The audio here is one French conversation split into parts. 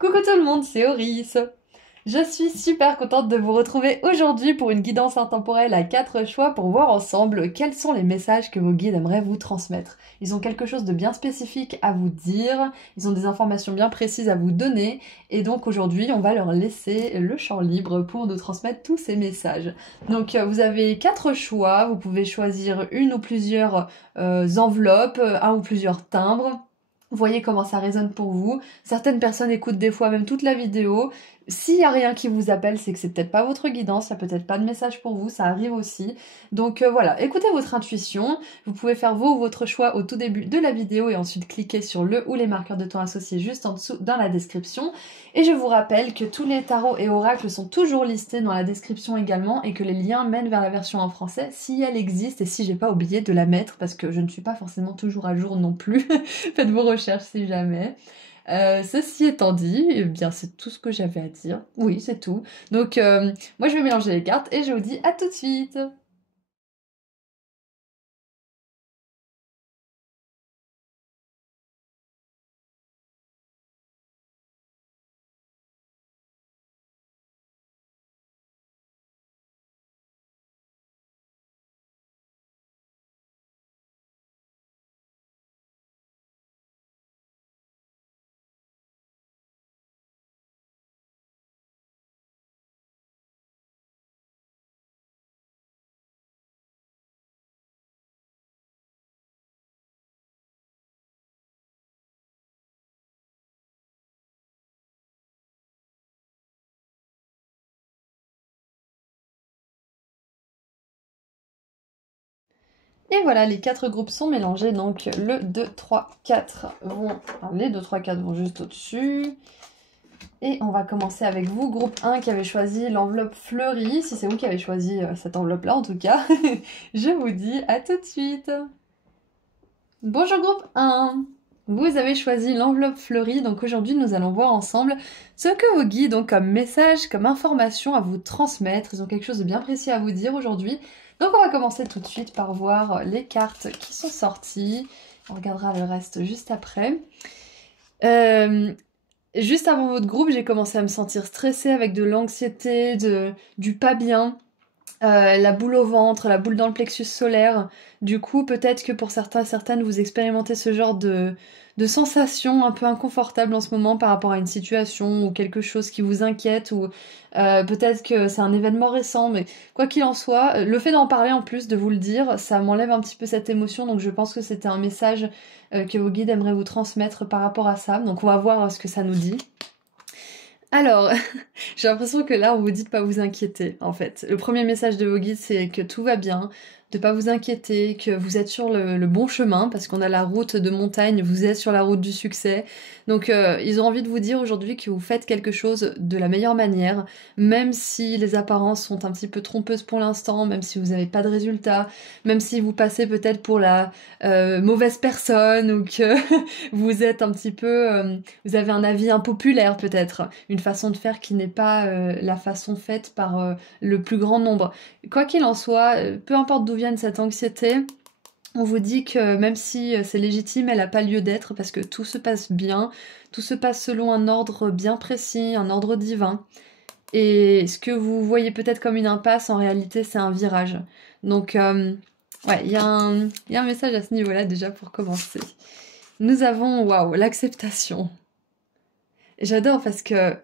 Coucou tout le monde, c'est Oris. Je suis super contente de vous retrouver aujourd'hui pour une guidance intemporelle à 4 choix pour voir ensemble quels sont les messages que vos guides aimeraient vous transmettre. Ils ont quelque chose de bien spécifique à vous dire, ils ont des informations bien précises à vous donner et donc aujourd'hui on va leur laisser le champ libre pour nous transmettre tous ces messages. Donc vous avez 4 choix, vous pouvez choisir une ou plusieurs enveloppes, un ou plusieurs timbres. Voyez comment ça résonne pour vous. Certaines personnes écoutent des fois même toute la vidéo. S'il n'y a rien qui vous appelle, c'est que c'est peut-être pas votre guidance, il n'y a peut-être pas de message pour vous, ça arrive aussi. Donc voilà, écoutez votre intuition. Vous pouvez faire vos ou votre choix au tout début de la vidéo et ensuite cliquer sur le ou les marqueurs de temps associés juste en dessous dans la description. Et je vous rappelle que tous les tarots et oracles sont toujours listés dans la description également et que les liens mènent vers la version en français si elle existe et si j'ai pas oublié de la mettre parce que je ne suis pas forcément toujours à jour non plus. Faites vos recherches si jamais. Ceci étant dit, eh bien c'est tout ce que j'avais à dire. Oui, c'est tout. Donc moi je vais mélanger les cartes et je vous dis à tout de suite. Et voilà, les quatre groupes sont mélangés, donc le 2, 3, 4 vont... enfin, les 2, 3, 4 vont juste au-dessus. Et on va commencer avec vous, groupe 1 qui avait choisi l'enveloppe fleurie. Si c'est vous qui avez choisi cette enveloppe-là en tout cas, je vous dis à tout de suite. Bonjour groupe 1. Vous avez choisi l'enveloppe fleurie, donc aujourd'hui nous allons voir ensemble ce que vos guides ont comme message, comme information à vous transmettre. Ils ont quelque chose de bien précis à vous dire aujourd'hui. Donc on va commencer tout de suite par voir les cartes qui sont sorties. On regardera le reste juste après. Juste avant votre groupe, j'ai commencé à me sentir stressée avec de l'anxiété, du pas bien. La boule au ventre, la boule dans le plexus solaire. Du coup, peut-être que pour certains, certaines, vous expérimentez ce genre de sensation un peu inconfortable en ce moment par rapport à une situation ou quelque chose qui vous inquiète ou peut-être que c'est un événement récent, mais quoi qu'il en soit, le fait d'en parler en plus, de vous le dire, ça m'enlève un petit peu cette émotion, donc je pense que c'était un message que vos guides aimeraient vous transmettre par rapport à ça. Donc on va voir ce que ça nous dit. Alors, j'ai l'impression que là, on vous dit de pas vous inquiéter, en fait. Le premier message de vos guides, c'est que tout va bien, de pas vous inquiéter, que vous êtes sur le bon chemin, parce qu'on a la route de montagne, vous êtes sur la route du succès. Donc, ils ont envie de vous dire aujourd'hui que vous faites quelque chose de la meilleure manière, même si les apparences sont un petit peu trompeuses pour l'instant, même si vous n'avez pas de résultat, même si vous passez peut-être pour la mauvaise personne, ou que vous êtes un petit peu... vous avez un avis impopulaire peut-être, une façon de faire qui n'est pas la façon faite par le plus grand nombre. Quoi qu'il en soit, peu importe d'où vienne cette anxiété, on vous dit que même si c'est légitime, elle n'a pas lieu d'être parce que tout se passe bien, tout se passe selon un ordre bien précis, un ordre divin. Et ce que vous voyez peut-être comme une impasse, en réalité, c'est un virage. Donc, ouais, il y a un message à ce niveau-là déjà pour commencer. Nous avons, waouh, l'acceptation. J'adore parce que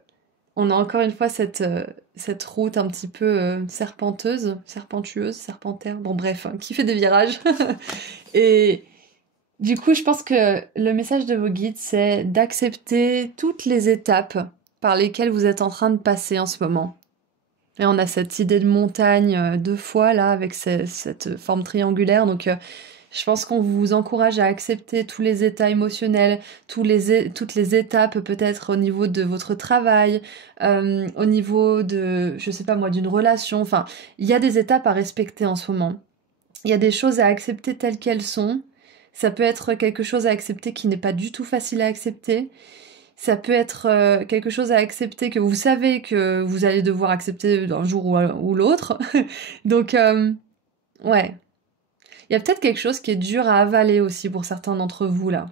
on a encore une fois cette route un petit peu serpentueuse, serpentaire, bon bref, hein, qui fait des virages. Et du coup, je pense que le message de vos guides, c'est d'accepter toutes les étapes par lesquelles vous êtes en train de passer en ce moment. Et on a cette idée de montagne deux fois là, avec cette forme triangulaire, donc je pense qu'on vous encourage à accepter tous les états émotionnels, toutes les étapes peut-être au niveau de votre travail, au niveau de, je sais pas moi, d'une relation. Enfin, il y a des étapes à respecter en ce moment. Il y a des choses à accepter telles qu'elles sont. Ça peut être quelque chose à accepter qui n'est pas du tout facile à accepter. Ça peut être quelque chose à accepter que vous savez que vous allez devoir accepter d'un jour ou l'autre. Donc, ouais. Il y a peut-être quelque chose qui est dur à avaler aussi pour certains d'entre vous là.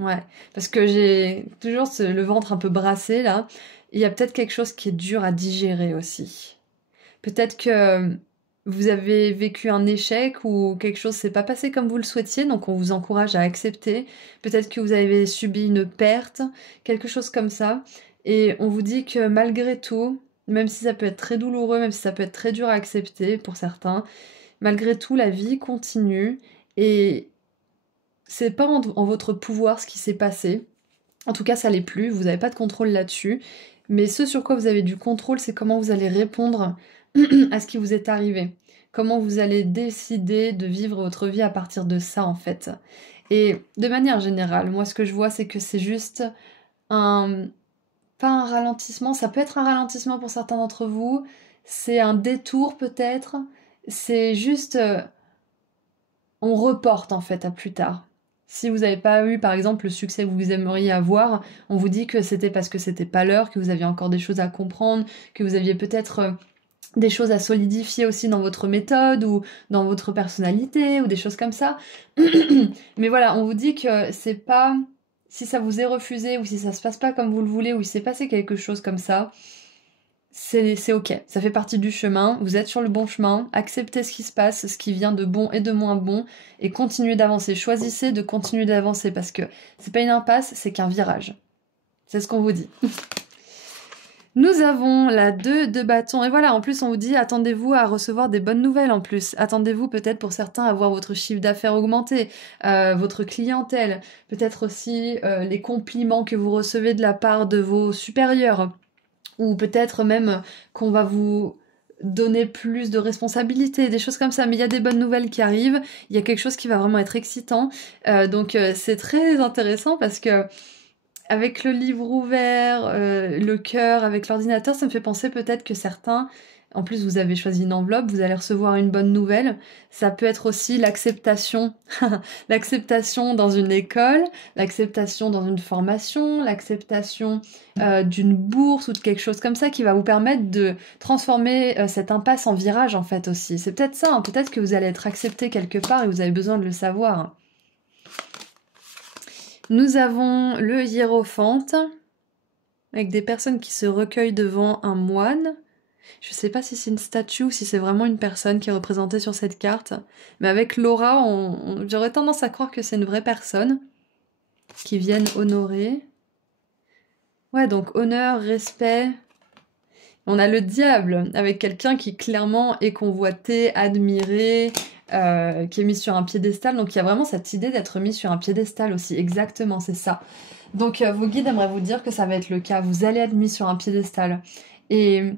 Ouais, parce que j'ai toujours le ventre un peu brassé là. Il y a peut-être quelque chose qui est dur à digérer aussi. Peut-être que vous avez vécu un échec ou quelque chose s'est pas passé comme vous le souhaitiez, donc on vous encourage à accepter. Peut-être que vous avez subi une perte, quelque chose comme ça. Et on vous dit que malgré tout, même si ça peut être très douloureux, même si ça peut être très dur à accepter pour certains, malgré tout, la vie continue et c'est pas en votre pouvoir ce qui s'est passé. En tout cas, ça l'est plus, vous n'avez pas de contrôle là-dessus. Mais ce sur quoi vous avez du contrôle, c'est comment vous allez répondre à ce qui vous est arrivé. Comment vous allez décider de vivre votre vie à partir de ça, en fait. Et de manière générale, moi, ce que je vois, c'est que c'est juste un... pas un ralentissement, ça peut être un ralentissement pour certains d'entre vous, c'est un détour peut-être, c'est juste... on reporte, en fait, à plus tard. Si vous n'avez pas eu, par exemple, le succès que vous aimeriez avoir, on vous dit que c'était parce que c'était pas l'heure, que vous aviez encore des choses à comprendre, que vous aviez peut-être des choses à solidifier aussi dans votre méthode ou dans votre personnalité ou des choses comme ça. Mais voilà, on vous dit que c'est pas... Si ça vous est refusé ou si ça se passe pas comme vous le voulez ou il s'est passé quelque chose comme ça, c'est ok, ça fait partie du chemin, vous êtes sur le bon chemin, acceptez ce qui se passe, ce qui vient de bon et de moins bon, et continuez d'avancer. Choisissez de continuer d'avancer parce que c'est pas une impasse, c'est qu'un virage. C'est ce qu'on vous dit. Nous avons la 2 de bâton, et voilà, en plus on vous dit, attendez-vous à recevoir des bonnes nouvelles en plus. Attendez-vous peut-être pour certains à voir votre chiffre d'affaires augmenter, votre clientèle, peut-être aussi les compliments que vous recevez de la part de vos supérieurs. Ou peut-être même qu'on va vous donner plus de responsabilités, des choses comme ça. Mais il y a des bonnes nouvelles qui arrivent, il y a quelque chose qui va vraiment être excitant. Donc c'est très intéressant parce que avec le livre ouvert, le cœur, avec l'ordinateur, ça me fait penser peut-être que certains... En plus, vous avez choisi une enveloppe, vous allez recevoir une bonne nouvelle. Ça peut être aussi l'acceptation. L'acceptation dans une école, l'acceptation dans une formation, l'acceptation d'une bourse ou de quelque chose comme ça qui va vous permettre de transformer cette impasse en virage en fait aussi. C'est peut-être ça, hein. Peut-être que vous allez être accepté quelque part et vous avez besoin de le savoir. Nous avons le hiérophante avec des personnes qui se recueillent devant un moine. Je sais pas si c'est une statue ou si c'est vraiment une personne qui est représentée sur cette carte. Mais avec l'aura, j'aurais tendance à croire que c'est une vraie personne qui vienne honorer. Ouais, donc honneur, respect. On a le diable avec quelqu'un qui clairement est convoité, admiré, qui est mis sur un piédestal. Donc il y a vraiment cette idée d'être mis sur un piédestal aussi. Exactement, c'est ça. Donc vos guides aimeraient vous dire que ça va être le cas. Vous allez être mis sur un piédestal. Et...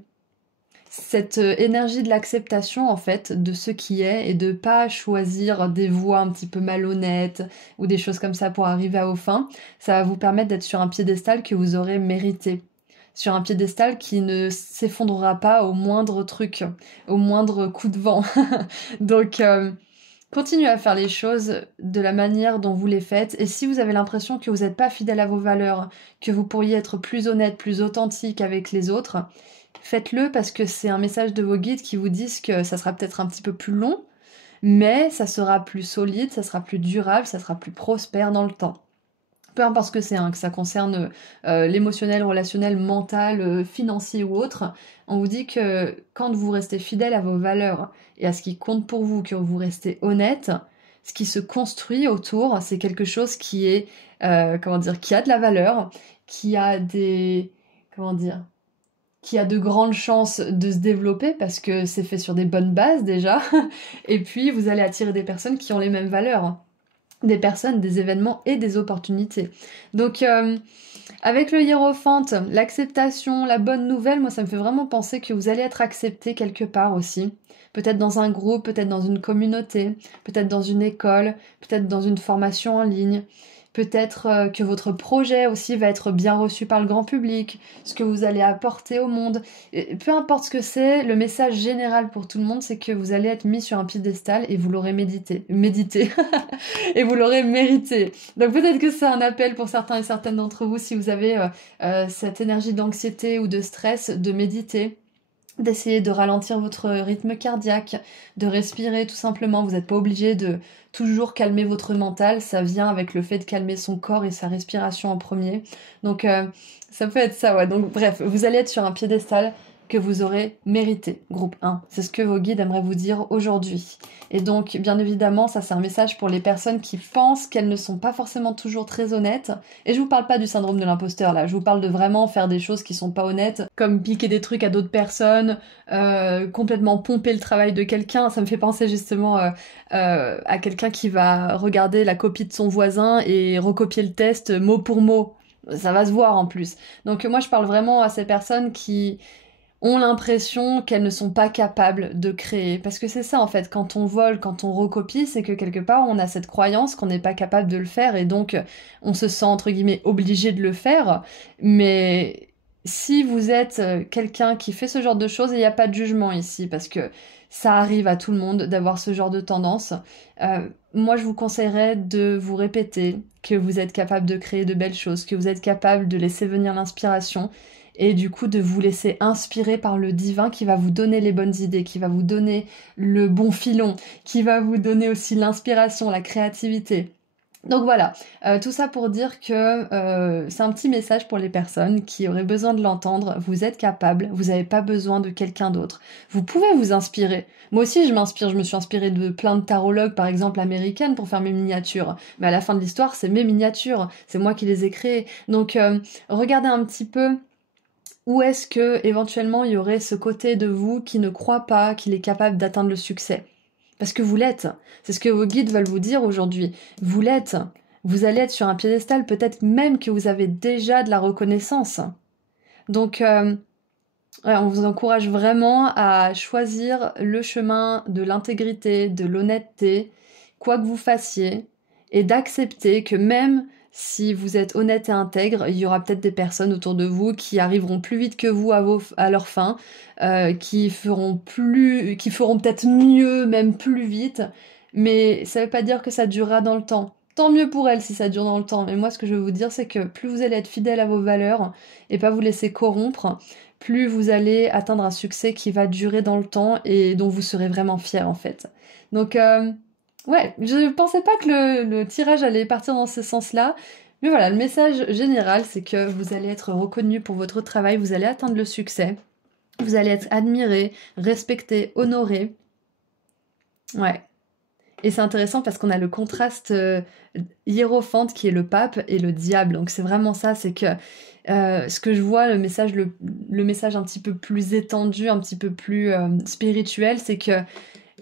cette énergie de l'acceptation en fait de ce qui est et de pas choisir des voies un petit peu malhonnêtes ou des choses comme ça pour arriver à vos fins, ça va vous permettre d'être sur un piédestal que vous aurez mérité, sur un piédestal qui ne s'effondrera pas au moindre truc, au moindre coup de vent. Donc continuez à faire les choses de la manière dont vous les faites et si vous avez l'impression que vous n'êtes pas fidèle à vos valeurs, que vous pourriez être plus honnête, plus authentique avec les autres, faites-le parce que c'est un message de vos guides qui vous disent que ça sera peut-être un petit peu plus long, mais ça sera plus solide, ça sera plus durable, ça sera plus prospère dans le temps. Peu importe ce que c'est, hein, que ça concerne l'émotionnel, relationnel, mental, financier ou autre, on vous dit que quand vous restez fidèle à vos valeurs et à ce qui compte pour vous, que vous restez honnête, ce qui se construit autour, c'est quelque chose qui est, qui a de la valeur, qui a des... qui a de grandes chances de se développer parce que c'est fait sur des bonnes bases déjà. Et puis, vous allez attirer des personnes qui ont les mêmes valeurs. Des personnes, des événements et des opportunités. Donc, avec le hiérophante, l'acceptation, la bonne nouvelle, moi, ça me fait vraiment penser que vous allez être accepté quelque part aussi. Peut-être dans un groupe, peut-être dans une communauté, peut-être dans une école, peut-être dans une formation en ligne. Peut-être que votre projet aussi va être bien reçu par le grand public, ce que vous allez apporter au monde. Et peu importe ce que c'est, le message général pour tout le monde, c'est que vous allez être mis sur un piédestal et vous l'aurez médité. Et vous l'aurez mérité. Donc peut-être que c'est un appel pour certains et certaines d'entre vous, si vous avez cette énergie d'anxiété ou de stress, de méditer, d'essayer de ralentir votre rythme cardiaque, de respirer tout simplement. Vous n'êtes pas obligé de toujours calmer votre mental, ça vient avec le fait de calmer son corps et sa respiration en premier. Donc ça peut être ça, ouais. Donc bref, vous allez être sur un piédestal que vous aurez mérité, groupe 1. C'est ce que vos guides aimeraient vous dire aujourd'hui. Et donc, bien évidemment, ça c'est un message pour les personnes qui pensent qu'elles ne sont pas forcément toujours très honnêtes. Et je vous parle pas du syndrome de l'imposteur là, je vous parle de vraiment faire des choses qui sont pas honnêtes, comme piquer des trucs à d'autres personnes, complètement pomper le travail de quelqu'un. Ça me fait penser justement à quelqu'un qui va regarder la copie de son voisin et recopier le test mot pour mot. Ça va se voir en plus. Donc moi je parle vraiment à ces personnes qui ont l'impression qu'elles ne sont pas capables de créer. Parce que c'est ça en fait, quand on vole, quand on recopie, c'est que quelque part on a cette croyance qu'on n'est pas capable de le faire et donc on se sent entre guillemets obligé de le faire. Mais si vous êtes quelqu'un qui fait ce genre de choses, il n'y a pas de jugement ici parce que ça arrive à tout le monde d'avoir ce genre de tendance. Moi je vous conseillerais de vous répéter que vous êtes capable de créer de belles choses, que vous êtes capable de laisser venir l'inspiration et du coup de vous laisser inspirer par le divin qui va vous donner les bonnes idées, qui va vous donner le bon filon, qui va vous donner aussi l'inspiration, la créativité. Donc voilà, tout ça pour dire que c'est un petit message pour les personnes qui auraient besoin de l'entendre. Vous êtes capable, vous n'avez pas besoin de quelqu'un d'autre. Vous pouvez vous inspirer. Moi aussi je m'inspire, je me suis inspirée de plein de tarologues par exemple américaines pour faire mes miniatures. Mais à la fin de l'histoire c'est mes miniatures, c'est moi qui les ai créées. Donc regardez un petit peu où est-ce que éventuellement il y aurait ce côté de vous qui ne croit pas qu'il est capable d'atteindre le succès. Parce que vous l'êtes. C'est ce que vos guides veulent vous dire aujourd'hui. Vous l'êtes. Vous allez être sur un piédestal, peut-être même que vous avez déjà de la reconnaissance. Donc, ouais, on vous encourage vraiment à choisir le chemin de l'intégrité, de l'honnêteté, quoi que vous fassiez, et d'accepter que même si vous êtes honnête et intègre, il y aura peut-être des personnes autour de vous qui arriveront plus vite que vous à leur fin, qui feront peut-être mieux, même plus vite, mais ça veut pas dire que ça durera dans le temps. Tant mieux pour elles si ça dure dans le temps, mais moi ce que je veux vous dire c'est que plus vous allez être fidèle à vos valeurs et pas vous laisser corrompre, plus vous allez atteindre un succès qui va durer dans le temps et dont vous serez vraiment fier en fait. Donc ouais, je pensais pas que le tirage allait partir dans ce sens-là, mais voilà, le message général c'est que vous allez être reconnu pour votre travail, vous allez atteindre le succès, vous allez être admiré, respecté, honoré. Ouais. Et c'est intéressant parce qu'on a le contraste hiérophante qui est le pape et le diable. Donc c'est vraiment ça, c'est que ce que je vois, le message un petit peu plus étendu, un petit peu plus spirituel, c'est que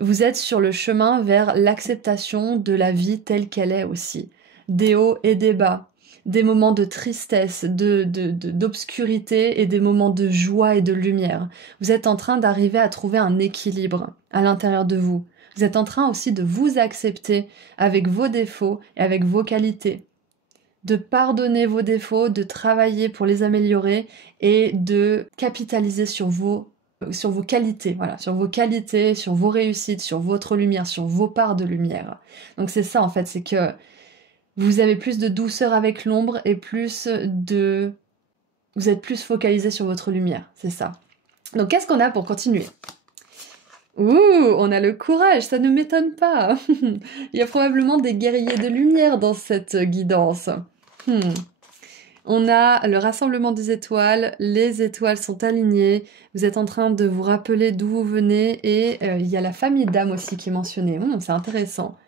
vous êtes sur le chemin vers l'acceptation de la vie telle qu'elle est aussi. Des hauts et des bas, des moments de tristesse, d'obscurité et des moments de joie et de lumière. Vous êtes en train d'arriver à trouver un équilibre à l'intérieur de vous. Vous êtes en train aussi de vous accepter avec vos défauts et avec vos qualités. De pardonner vos défauts, de travailler pour les améliorer et de capitaliser sur vos qualités, voilà, sur vos qualités, sur vos réussites, sur votre lumière, sur vos parts de lumière. Donc c'est ça en fait, c'est que vous avez plus de douceur avec l'ombre et vous êtes plus focalisé sur votre lumière, c'est ça. Donc qu'est-ce qu'on a pour continuer ? Ouh, on a le courage, ça ne m'étonne pas. Il y a probablement des guerriers de lumière dans cette guidance. On a le rassemblement des étoiles, les étoiles sont alignées, vous êtes en train de vous rappeler d'où vous venez et il y a la famille d'âme aussi qui est mentionnée. C'est intéressant.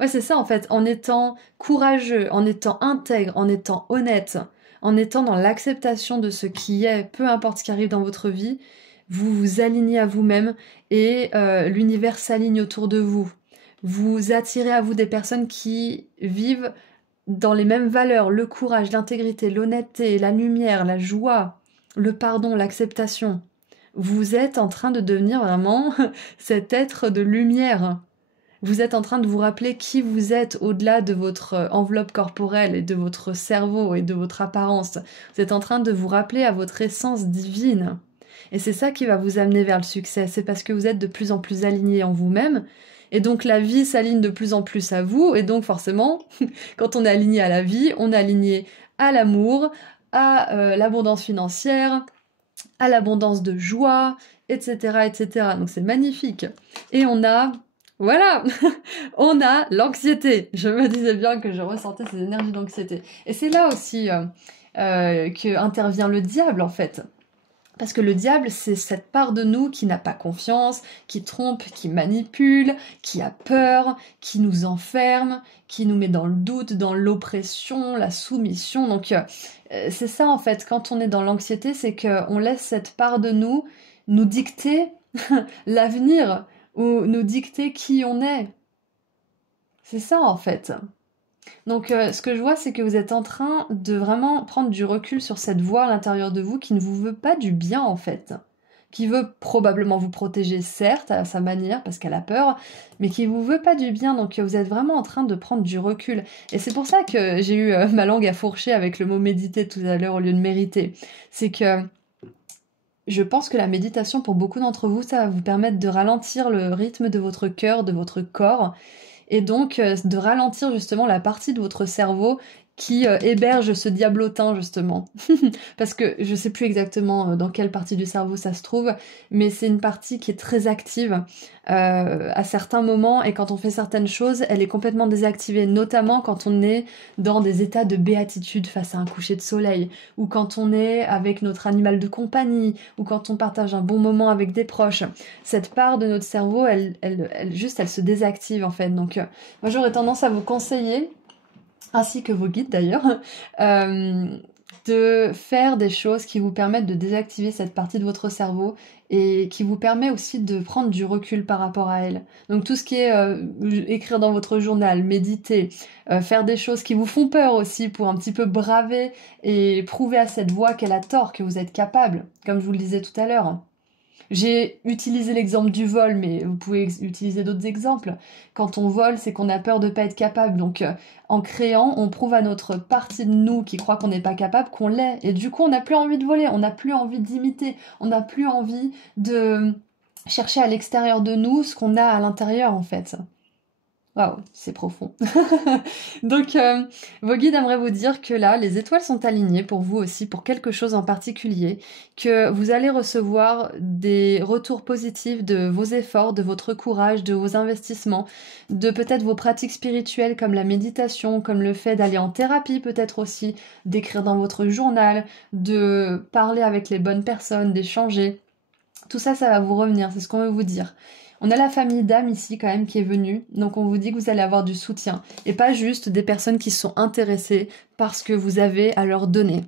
Ouais, c'est ça en fait, en étant courageux, en étant intègre, en étant honnête, en étant dans l'acceptation de ce qui est, peu importe ce qui arrive dans votre vie, vous vous alignez à vous-même et l'univers s'aligne autour de vous. Vous attirez à vous des personnes qui vivent dans les mêmes valeurs, le courage, l'intégrité, l'honnêteté, la lumière, la joie, le pardon, l'acceptation. Vous êtes en train de devenir vraiment cet être de lumière. Vous êtes en train de vous rappeler qui vous êtes au-delà de votre enveloppe corporelle et de votre cerveau et de votre apparence. Vous êtes en train de vous rappeler à votre essence divine. Et c'est ça qui va vous amener vers le succès. C'est parce que vous êtes de plus en plus aligné en vous-même. Et donc la vie s'aligne de plus en plus à vous. Et donc forcément, quand on est aligné à la vie, on est aligné à l'amour, à l'abondance financière, à l'abondance de joie etc., etc. Donc c'est magnifique. Et on a, voilà, on a l'anxiété. Je me disais bien que je ressentais ces énergies d'anxiété. Et c'est là aussi que intervient le diable, en fait. Parce que le diable, c'est cette part de nous qui n'a pas confiance, qui trompe, qui manipule, qui a peur, qui nous enferme, qui nous met dans le doute, dans l'oppression, la soumission. Donc c'est ça en fait, quand on est dans l'anxiété, c'est qu'on laisse cette part de nous dicter l'avenir ou nous dicter qui on est. C'est ça en fait. Donc ce que je vois, c'est que vous êtes en train de vraiment prendre du recul sur cette voix à l'intérieur de vous qui ne vous veut pas du bien en fait. Qui veut probablement vous protéger, certes, à sa manière, parce qu'elle a peur, mais qui vous veut pas du bien, donc vous êtes vraiment en train de prendre du recul. Et c'est pour ça que j'ai eu ma langue à fourcher avec le mot méditer tout à l'heure au lieu de mériter. C'est que je pense que la méditation, pour beaucoup d'entre vous, ça va vous permettre de ralentir le rythme de votre cœur, de votre corps, et donc de ralentir justement la partie de votre cerveau qui héberge ce diablotin justement. Parce que je sais plus exactement dans quelle partie du cerveau ça se trouve, mais c'est une partie qui est très active à certains moments, et quand on fait certaines choses, elle est complètement désactivée, notamment quand on est dans des états de béatitude face à un coucher de soleil, ou quand on est avec notre animal de compagnie, ou quand on partage un bon moment avec des proches. Cette part de notre cerveau, elle se désactive en fait. Donc moi j'aurais tendance à vous conseiller, ainsi que vos guides d'ailleurs, de faire des choses qui vous permettent de désactiver cette partie de votre cerveau et qui vous permet aussi de prendre du recul par rapport à elle. Donc tout ce qui est écrire dans votre journal, méditer, faire des choses qui vous font peur aussi pour un petit peu braver et prouver à cette voix qu'elle a tort, que vous êtes capable, comme je vous le disais tout à l'heure. J'ai utilisé l'exemple du vol, mais vous pouvez utiliser d'autres exemples. Quand on vole, c'est qu'on a peur de ne pas être capable. Donc, en créant, on prouve à notre partie de nous qui croit qu'on n'est pas capable qu'on l'est. Et du coup, on n'a plus envie de voler, on n'a plus envie d'imiter, on n'a plus envie de chercher à l'extérieur de nous ce qu'on a à l'intérieur, en fait. Waouh, c'est profond. Donc, vos guides aimeraient vous dire que là, les étoiles sont alignées pour vous aussi, pour quelque chose en particulier, que vous allez recevoir des retours positifs de vos efforts, de votre courage, de vos investissements, de peut-être vos pratiques spirituelles comme la méditation, comme le fait d'aller en thérapie peut-être aussi, d'écrire dans votre journal, de parler avec les bonnes personnes, d'échanger. Tout ça, ça va vous revenir, c'est ce qu'on veut vous dire. On a la famille d'âme ici quand même qui est venue, donc on vous dit que vous allez avoir du soutien, et pas juste des personnes qui sont intéressées par ce que vous avez à leur donner.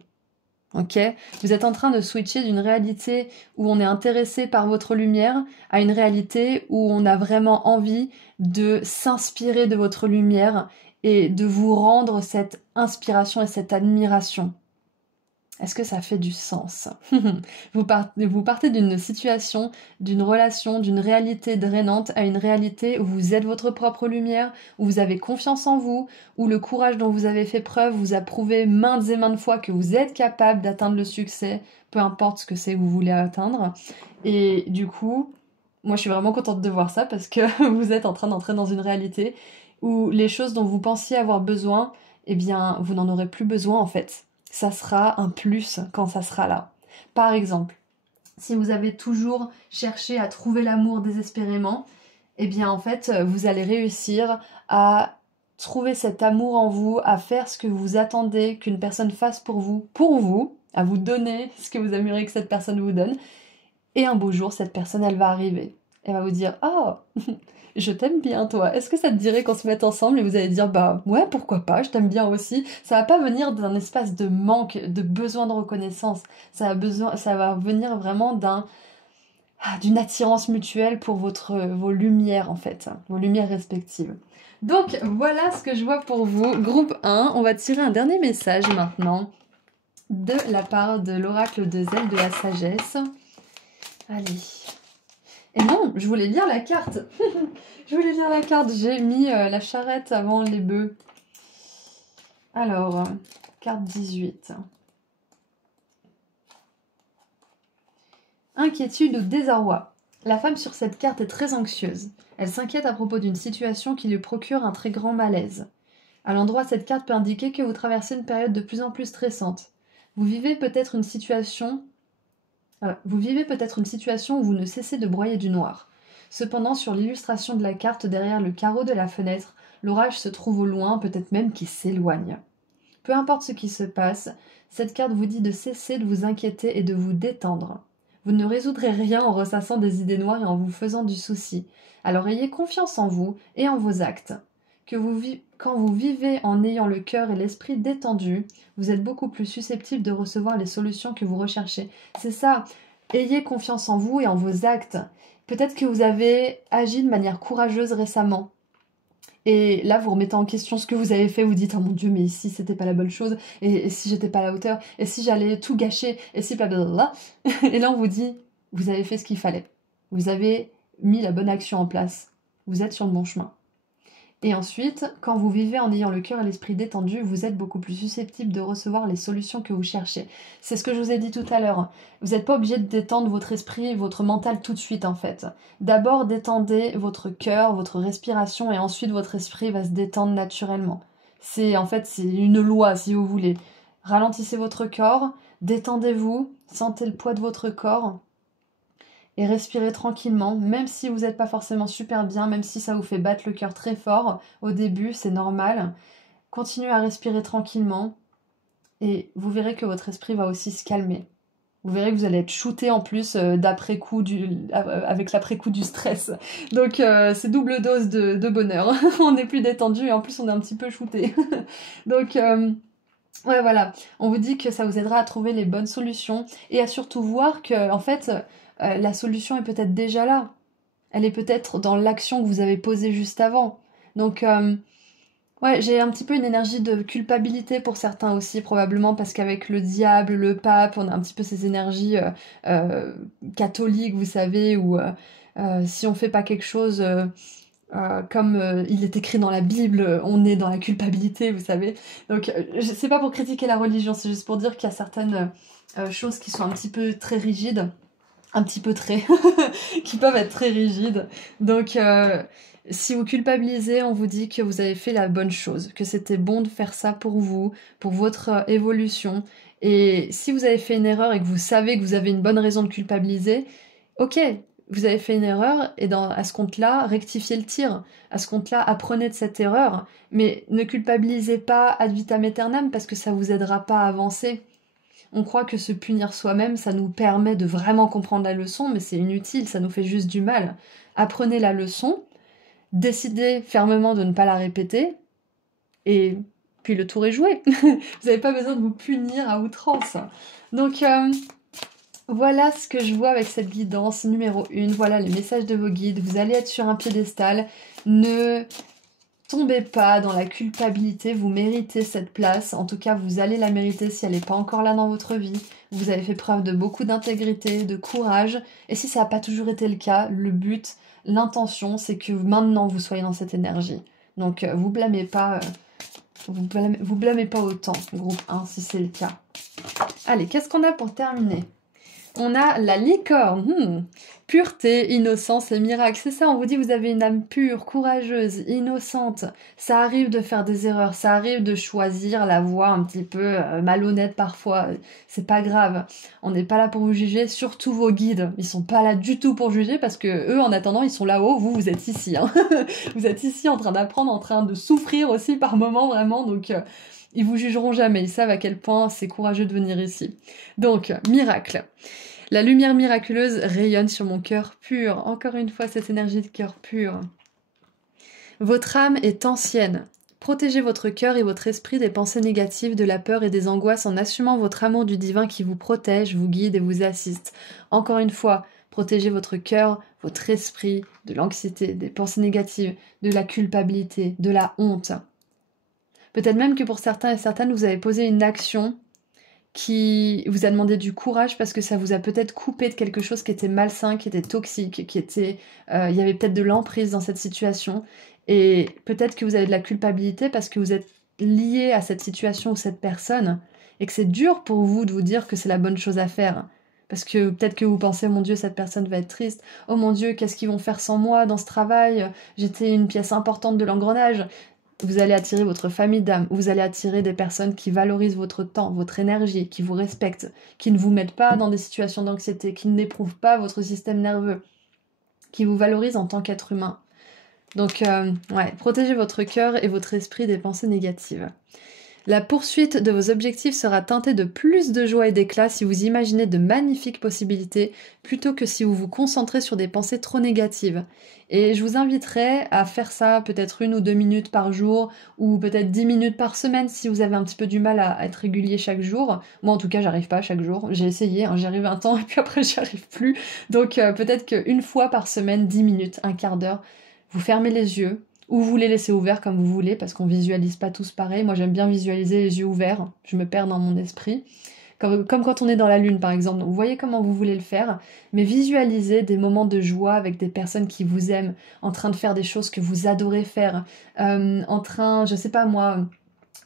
Ok ? Vous êtes en train de switcher d'une réalité où on est intéressé par votre lumière à une réalité où on a vraiment envie de s'inspirer de votre lumière et de vous rendre cette inspiration et cette admiration. Est-ce que ça fait du sens? Vous partez d'une situation, d'une relation, d'une réalité drainante à une réalité où vous êtes votre propre lumière, où vous avez confiance en vous, où le courage dont vous avez fait preuve vous a prouvé maintes et maintes fois que vous êtes capable d'atteindre le succès, peu importe ce que c'est que vous voulez atteindre. Et du coup, moi je suis vraiment contente de voir ça parce que vous êtes en train d'entrer dans une réalité où les choses dont vous pensiez avoir besoin, eh bien, vous n'en aurez plus besoin en fait. Ça sera un plus quand ça sera là. Par exemple, si vous avez toujours cherché à trouver l'amour désespérément, eh bien en fait, vous allez réussir à trouver cet amour en vous, à faire ce que vous attendez qu'une personne fasse pour vous, à vous donner ce que vous aimeriez que cette personne vous donne. Et un beau jour, cette personne, elle va arriver. Elle va vous dire « Oh, je t'aime bien toi, est-ce que ça te dirait qu'on se mette ensemble ?» Et vous allez dire « Bah ouais, pourquoi pas, je t'aime bien aussi. » Ça va pas venir d'un espace de manque, de besoin de reconnaissance. Ça va venir vraiment d'une attirance mutuelle pour vos lumières en fait, vos lumières respectives. Donc voilà ce que je vois pour vous. Groupe 1, on va tirer un dernier message maintenant de la part de l'oracle de Zèle de la sagesse. Allez. Et non, je voulais lire la carte. Je voulais lire la carte. J'ai mis la charrette avant les bœufs. Alors, carte 18. Inquiétude ou désarroi. La femme sur cette carte est très anxieuse. Elle s'inquiète à propos d'une situation qui lui procure un très grand malaise. À l'endroit, cette carte peut indiquer que vous traversez une période de plus en plus stressante. Vous vivez peut-être une situation Vous vivez peut-être une situation où vous ne cessez de broyer du noir. Cependant, sur l'illustration de la carte derrière le carreau de la fenêtre, l'orage se trouve au loin, peut-être même qu'il s'éloigne. Peu importe ce qui se passe, cette carte vous dit de cesser de vous inquiéter et de vous détendre. Vous ne résoudrez rien en ressassant des idées noires et en vous faisant du souci. Alors ayez confiance en vous et en vos actes. Quand vous vivez en ayant le cœur et l'esprit détendus, vous êtes beaucoup plus susceptible de recevoir les solutions que vous recherchez. C'est ça, ayez confiance en vous et en vos actes. Peut-être que vous avez agi de manière courageuse récemment. Et là, vous remettez en question ce que vous avez fait, vous dites, oh mon Dieu, mais si c'était pas la bonne chose, et si j'étais pas à la hauteur, et si j'allais tout gâcher, et si blablabla. Et là, on vous dit, vous avez fait ce qu'il fallait. Vous avez mis la bonne action en place. Vous êtes sur le bon chemin. Et ensuite, quand vous vivez en ayant le cœur et l'esprit détendu, vous êtes beaucoup plus susceptible de recevoir les solutions que vous cherchez. C'est ce que je vous ai dit tout à l'heure. Vous n'êtes pas obligé de détendre votre esprit, votre mental tout de suite en fait. D'abord, détendez votre cœur, votre respiration et ensuite votre esprit va se détendre naturellement. C'est une loi si vous voulez. Ralentissez votre corps, détendez-vous, sentez le poids de votre corps. Et respirez tranquillement, même si vous n'êtes pas forcément super bien, même si ça vous fait battre le cœur très fort au début, c'est normal. Continuez à respirer tranquillement et vous verrez que votre esprit va aussi se calmer. Vous verrez que vous allez être shooté en plus avec l'après-coup du stress. Donc c'est double dose de bonheur. On est plus détendu et en plus on est un petit peu shooté. Donc ouais voilà, on vous dit que ça vous aidera à trouver les bonnes solutions et à surtout voir que en fait la solution est peut-être déjà là. Elle est peut-être dans l'action que vous avez posée juste avant. Donc ouais, j'ai un petit peu une énergie de culpabilité pour certains aussi, probablement parce qu'avec le diable, le pape, on a un petit peu ces énergies catholiques, vous savez, où si on fait pas quelque chose comme il est écrit dans la Bible, on est dans la culpabilité, vous savez. Donc c'est pas pour critiquer la religion, c'est juste pour dire qu'il y a certaines choses qui sont un petit peu très rigides, un petit peu très, qui peuvent être très rigides. Donc si vous culpabilisez, on vous dit que vous avez fait la bonne chose, que c'était bon de faire ça pour vous, pour votre évolution. Et si vous avez fait une erreur et que vous savez que vous avez une bonne raison de culpabiliser, ok, vous avez fait une erreur et à ce compte-là, rectifiez le tir. À ce compte-là, apprenez de cette erreur. Mais ne culpabilisez pas ad vitam aeternam parce que ça vous aidera pas à avancer. On croit que se punir soi-même, ça nous permet de vraiment comprendre la leçon, mais c'est inutile, ça nous fait juste du mal. Apprenez la leçon, décidez fermement de ne pas la répéter, et puis le tour est joué. Vous n'avez pas besoin de vous punir à outrance. Donc voilà ce que je vois avec cette guidance numéro 1. Voilà les messages de vos guides. Vous allez être sur un piédestal. Ne tombez pas dans la culpabilité, vous méritez cette place. En tout cas, vous allez la mériter si elle n'est pas encore là dans votre vie. Vous avez fait preuve de beaucoup d'intégrité, de courage. Et si ça n'a pas toujours été le cas, le but, l'intention, c'est que maintenant vous soyez dans cette énergie. Donc, vous blâmez pas. Vous blâmez pas autant, groupe 1, si c'est le cas. Allez, qu'est-ce qu'on a pour terminer ? On a la licorne, pureté, innocence et miracle. C'est ça, on vous dit vous avez une âme pure, courageuse, innocente. Ça arrive de faire des erreurs, ça arrive de choisir la voie un petit peu malhonnête parfois. C'est pas grave. On n'est pas là pour vous juger, surtout vos guides. Ils sont pas là du tout pour juger parce que eux, en attendant, ils sont là-haut. Vous êtes ici. Hein. Vous êtes ici en train d'apprendre, en train de souffrir aussi par moments vraiment. Donc ils vous jugeront jamais. Ils savent à quel point c'est courageux de venir ici. Donc miracle. La lumière miraculeuse rayonne sur mon cœur pur. Encore une fois, cette énergie de cœur pur. Votre âme est ancienne. Protégez votre cœur et votre esprit des pensées négatives, de la peur et des angoisses en assumant votre amour du divin qui vous protège, vous guide et vous assiste. Encore une fois, protégez votre cœur, votre esprit de l'anxiété, des pensées négatives, de la culpabilité, de la honte. Peut-être même que pour certains et certaines, vous avez posé une action qui vous a demandé du courage parce que ça vous a peut-être coupé de quelque chose qui était malsain, qui était toxique, il y avait peut-être de l'emprise dans cette situation et peut-être que vous avez de la culpabilité parce que vous êtes lié à cette situation ou cette personne et que c'est dur pour vous de vous dire que c'est la bonne chose à faire. Parce que peut-être que vous pensez, mon Dieu, cette personne va être triste. Oh mon Dieu, qu'est-ce qu'ils vont faire sans moi dans ce travail ? J'étais une pièce importante de l'engrenage. vous allez attirer votre famille d'âme, vous allez attirer des personnes qui valorisent votre temps, votre énergie, qui vous respectent, qui ne vous mettent pas dans des situations d'anxiété, qui n'éprouvent pas votre système nerveux, qui vous valorisent en tant qu'être humain. Donc, ouais, protégez votre cœur et votre esprit des pensées négatives. La poursuite de vos objectifs sera teintée de plus de joie et d'éclat si vous imaginez de magnifiques possibilités plutôt que si vous vous concentrez sur des pensées trop négatives. Et je vous inviterai à faire ça peut-être 1 ou 2 minutes par jour ou peut-être 10 minutes par semaine si vous avez un petit peu du mal à être régulier chaque jour. Moi en tout cas j'arrive pas chaque jour, j'ai essayé, hein, j'y arrive un temps et puis après j'y arrive plus. Donc peut-être qu'une fois par semaine, 10 minutes, un quart d'heure, vous fermez les yeux, ou vous les laissez ouverts comme vous voulez, parce qu'on visualise pas tous pareil. Moi, j'aime bien visualiser les yeux ouverts. Je me perds dans mon esprit. Comme quand on est dans la lune, par exemple. Donc, vous voyez comment vous voulez le faire, mais visualisez des moments de joie avec des personnes qui vous aiment, en train de faire des choses que vous adorez faire, en train, je sais pas moi,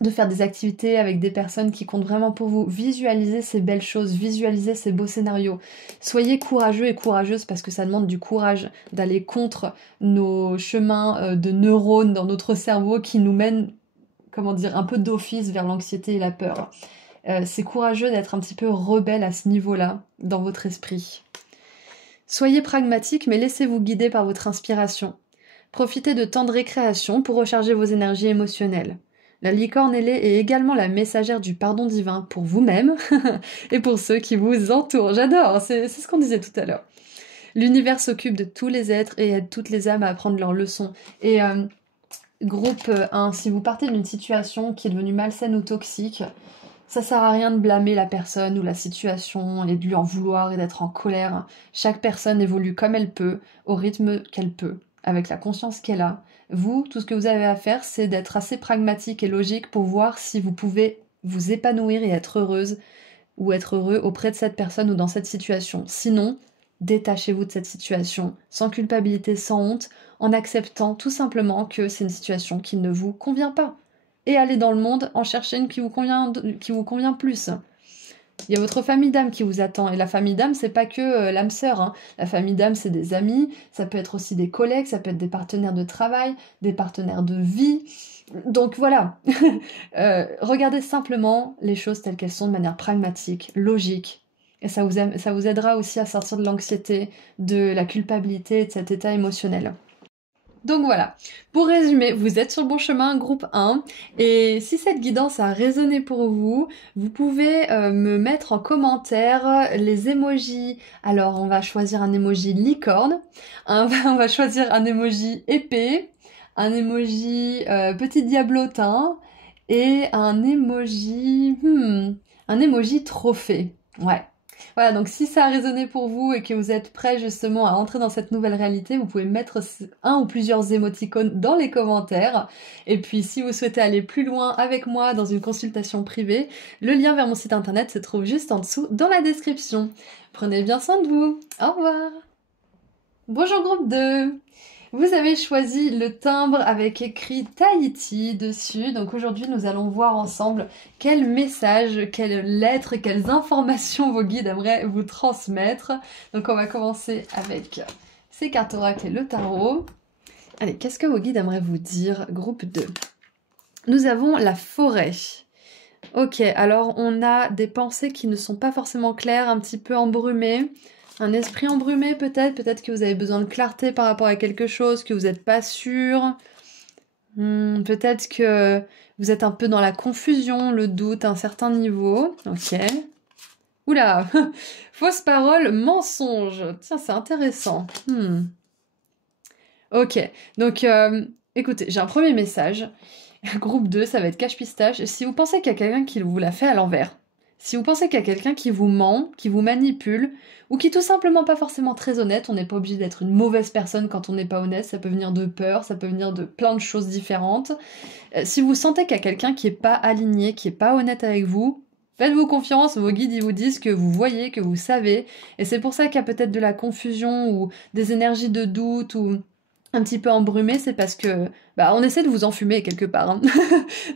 de faire des activités avec des personnes qui comptent vraiment pour vous. Visualisez ces belles choses, visualisez ces beaux scénarios. Soyez courageux et courageuse parce que ça demande du courage d'aller contre nos chemins de neurones dans notre cerveau qui nous mènent, comment dire, un peu d'office vers l'anxiété et la peur. C'est courageux d'être un petit peu rebelle à ce niveau-là dans votre esprit. Soyez pragmatique mais laissez-vous guider par votre inspiration. Profitez de temps de récréation pour recharger vos énergies émotionnelles. La licorne ailée est également la messagère du pardon divin pour vous-même et pour ceux qui vous entourent. J'adore, c'est ce qu'on disait tout à l'heure. L'univers s'occupe de tous les êtres et aide toutes les âmes à apprendre leurs leçons. Et groupe 1, si vous partez d'une situation qui est devenue malsaine ou toxique, ça sert à rien de blâmer la personne ou la situation et de lui en vouloir et d'être en colère. Chaque personne évolue comme elle peut, au rythme qu'elle peut, avec la conscience qu'elle a. Vous, tout ce que vous avez à faire, c'est d'être assez pragmatique et logique pour voir si vous pouvez vous épanouir et être heureuse ou être heureux auprès de cette personne ou dans cette situation. Sinon, détachez-vous de cette situation, sans culpabilité, sans honte, en acceptant tout simplement que c'est une situation qui ne vous convient pas. Et allez dans le monde en chercher une qui vous convient plus. Il y a votre famille d'âme qui vous attend. Et la famille d'âme, c'est pas que l'âme sœur. Hein. La famille d'âme, c'est des amis, ça peut être aussi des collègues, ça peut être des partenaires de travail, des partenaires de vie. Donc voilà, regardez simplement les choses telles qu'elles sont de manière pragmatique, logique. Et ça vous aidera aussi à sortir de l'anxiété, de la culpabilité et de cet état émotionnel. Donc voilà, pour résumer, vous êtes sur le bon chemin, groupe 1, et si cette guidance a résonné pour vous, vous pouvez me mettre en commentaire les emojis. Alors on va choisir un emoji licorne, on va choisir un emoji épée, un emoji petit diablotin, et un emoji trophée. Ouais. Voilà, donc si ça a résonné pour vous et que vous êtes prêts justement à entrer dans cette nouvelle réalité, vous pouvez mettre un ou plusieurs émoticônes dans les commentaires. Et puis si vous souhaitez aller plus loin avec moi dans une consultation privée, le lien vers mon site internet se trouve juste en dessous dans la description. Prenez bien soin de vous. Au revoir. Bonjour groupe 2. Vous avez choisi le timbre avec écrit Tahiti dessus, donc aujourd'hui nous allons voir ensemble quel message, quelles lettres, quelles informations vos guides aimeraient vous transmettre. Donc on va commencer avec ces cartes oracles et le tarot. Allez, qu'est-ce que vos guides aimeraient vous dire, groupe 2? Nous avons la forêt. Ok, alors on a des pensées qui ne sont pas forcément claires, un petit peu embrumées. Un esprit embrumé peut-être que vous avez besoin de clarté par rapport à quelque chose, que vous n'êtes pas sûr. Peut-être que vous êtes un peu dans la confusion, le doute à un certain niveau. Ok. Oula, fausse parole, mensonge. Tiens, c'est intéressant. Ok, donc écoutez, j'ai un premier message. Groupe 2, ça va être cache-pistache. Si vous pensez qu'il y a quelqu'un qui vous l'a fait à l'envers, si vous pensez qu'il y a quelqu'un qui vous ment, qui vous manipule, ou qui est tout simplement pas forcément très honnête, on n'est pas obligé d'être une mauvaise personne quand on n'est pas honnête, ça peut venir de peur, ça peut venir de plein de choses différentes. Si vous sentez qu'il y a quelqu'un qui est pas aligné, qui est pas honnête avec vous, faites-vous confiance, vos guides ils vous disent que vous voyez, que vous savez, et c'est pour ça qu'il y a peut-être de la confusion ou des énergies de doute ou un petit peu embrumé, c'est parce que on essaie de vous enfumer quelque part. Hein.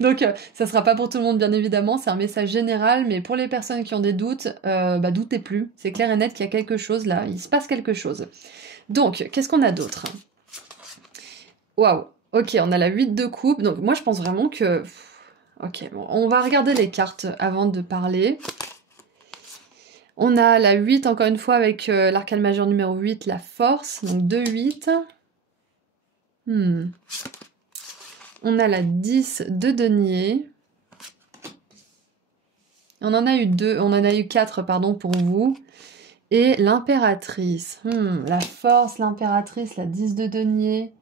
Donc ça sera pas pour tout le monde bien évidemment, c'est un message général, mais pour les personnes qui ont des doutes, doutez plus. C'est clair et net qu'il y a quelque chose là, il se passe quelque chose. Donc, qu'est-ce qu'on a d'autre? Waouh, Ok, on a la 8 de coupe, donc moi je pense vraiment que... Ok, bon, on va regarder les cartes avant de parler. On a la 8 encore une fois avec l'arcane majeur numéro 8, la force, donc 2-8. On a la 10 de denier. On en a eu 2, on en a eu 4, pardon, pour vous. Et l'impératrice. La force, l'impératrice, la 10 de denier.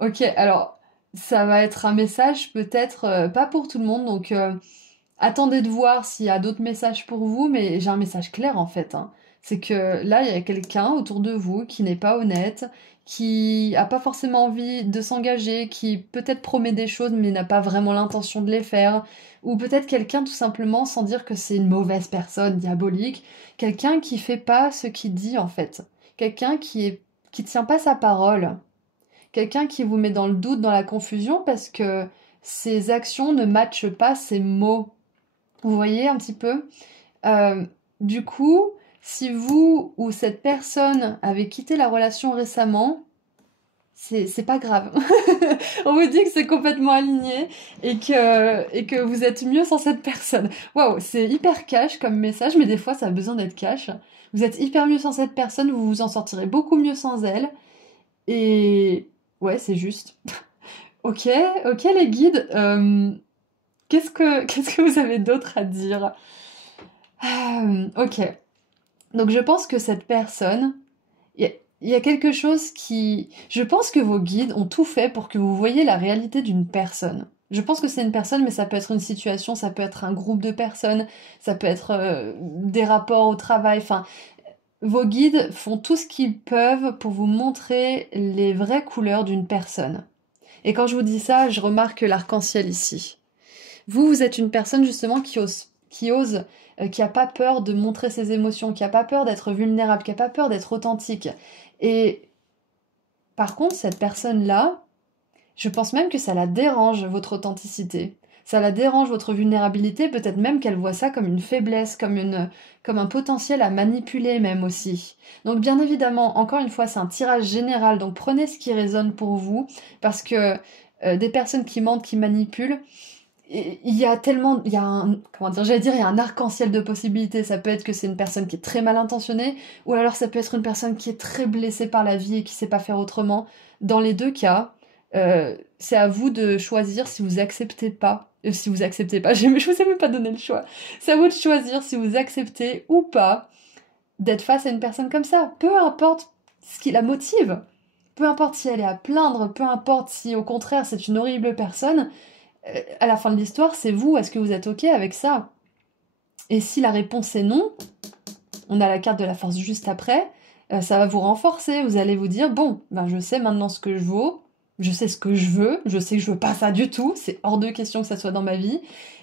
Ok, alors, ça va être un message peut-être pas pour tout le monde, donc attendez de voir s'il y a d'autres messages pour vous, mais j'ai un message clair en fait, hein. C'est que là, il y a quelqu'un autour de vous qui n'est pas honnête, qui a pas forcément envie de s'engager, qui peut-être promet des choses mais n'a pas vraiment l'intention de les faire, ou peut-être quelqu'un tout simplement sans dire que c'est une mauvaise personne diabolique, quelqu'un qui fait pas ce qu'il dit en fait, quelqu'un qui tient pas sa parole, quelqu'un qui vous met dans le doute, dans la confusion parce que ses actions ne matchent pas ses mots. Vous voyez un petit peu? Euh, du coup, si vous ou cette personne avez quitté la relation récemment, c'est pas grave. On vous dit que c'est complètement aligné et que vous êtes mieux sans cette personne. Waouh, c'est hyper cash comme message, mais des fois ça a besoin d'être cash. Vous êtes hyper mieux sans cette personne, vous vous en sortirez beaucoup mieux sans elle. Et ouais, c'est juste. Ok, ok les guides, qu'est-ce que vous avez d'autre à dire? Ok, donc je pense que cette personne, il y a quelque chose qui... Je pense que vos guides ont tout fait pour que vous voyez la réalité d'une personne. Je pense que c'est une personne, mais ça peut être une situation, ça peut être un groupe de personnes, ça peut être des rapports au travail, enfin, vos guides font tout ce qu'ils peuvent pour vous montrer les vraies couleurs d'une personne. Et quand je vous dis ça, je remarque l'arc-en-ciel ici. Vous, vous êtes une personne justement qui ose, qui a pas peur de montrer ses émotions, qui a pas peur d'être vulnérable, qui a pas peur d'être authentique. Et par contre, cette personne-là, je pense même que ça la dérange, votre authenticité. Ça la dérange, votre vulnérabilité, peut-être même qu'elle voit ça comme une faiblesse, comme un potentiel à manipuler même aussi. Donc bien évidemment, encore une fois, c'est un tirage général, donc prenez ce qui résonne pour vous, parce que des personnes qui mentent, qui manipulent, il y a tellement, il y a un, comment dire, j'allais dire, il y a un arc-en-ciel de possibilités. Ça peut être que c'est une personne qui est très mal intentionnée, ou alors ça peut être une personne qui est très blessée par la vie et qui sait pas faire autrement. Dans les deux cas, c'est à vous de choisir si vous acceptez pas, si vous acceptez pas, je vous ai même pas donné le choix. C'est à vous de choisir si vous acceptez ou pas d'être face à une personne comme ça. Peu importe ce qui la motive, peu importe si elle est à plaindre, peu importe si au contraire c'est une horrible personne, à la fin de l'histoire, c'est vous, est-ce que vous êtes OK avec ça? Et si la réponse est non, on a la carte de la force juste après, ça va vous renforcer, vous allez vous dire, bon, ben je sais maintenant ce que je vaux, je sais ce que je sais que je veux pas ça du tout, c'est hors de question que ça soit dans ma vie,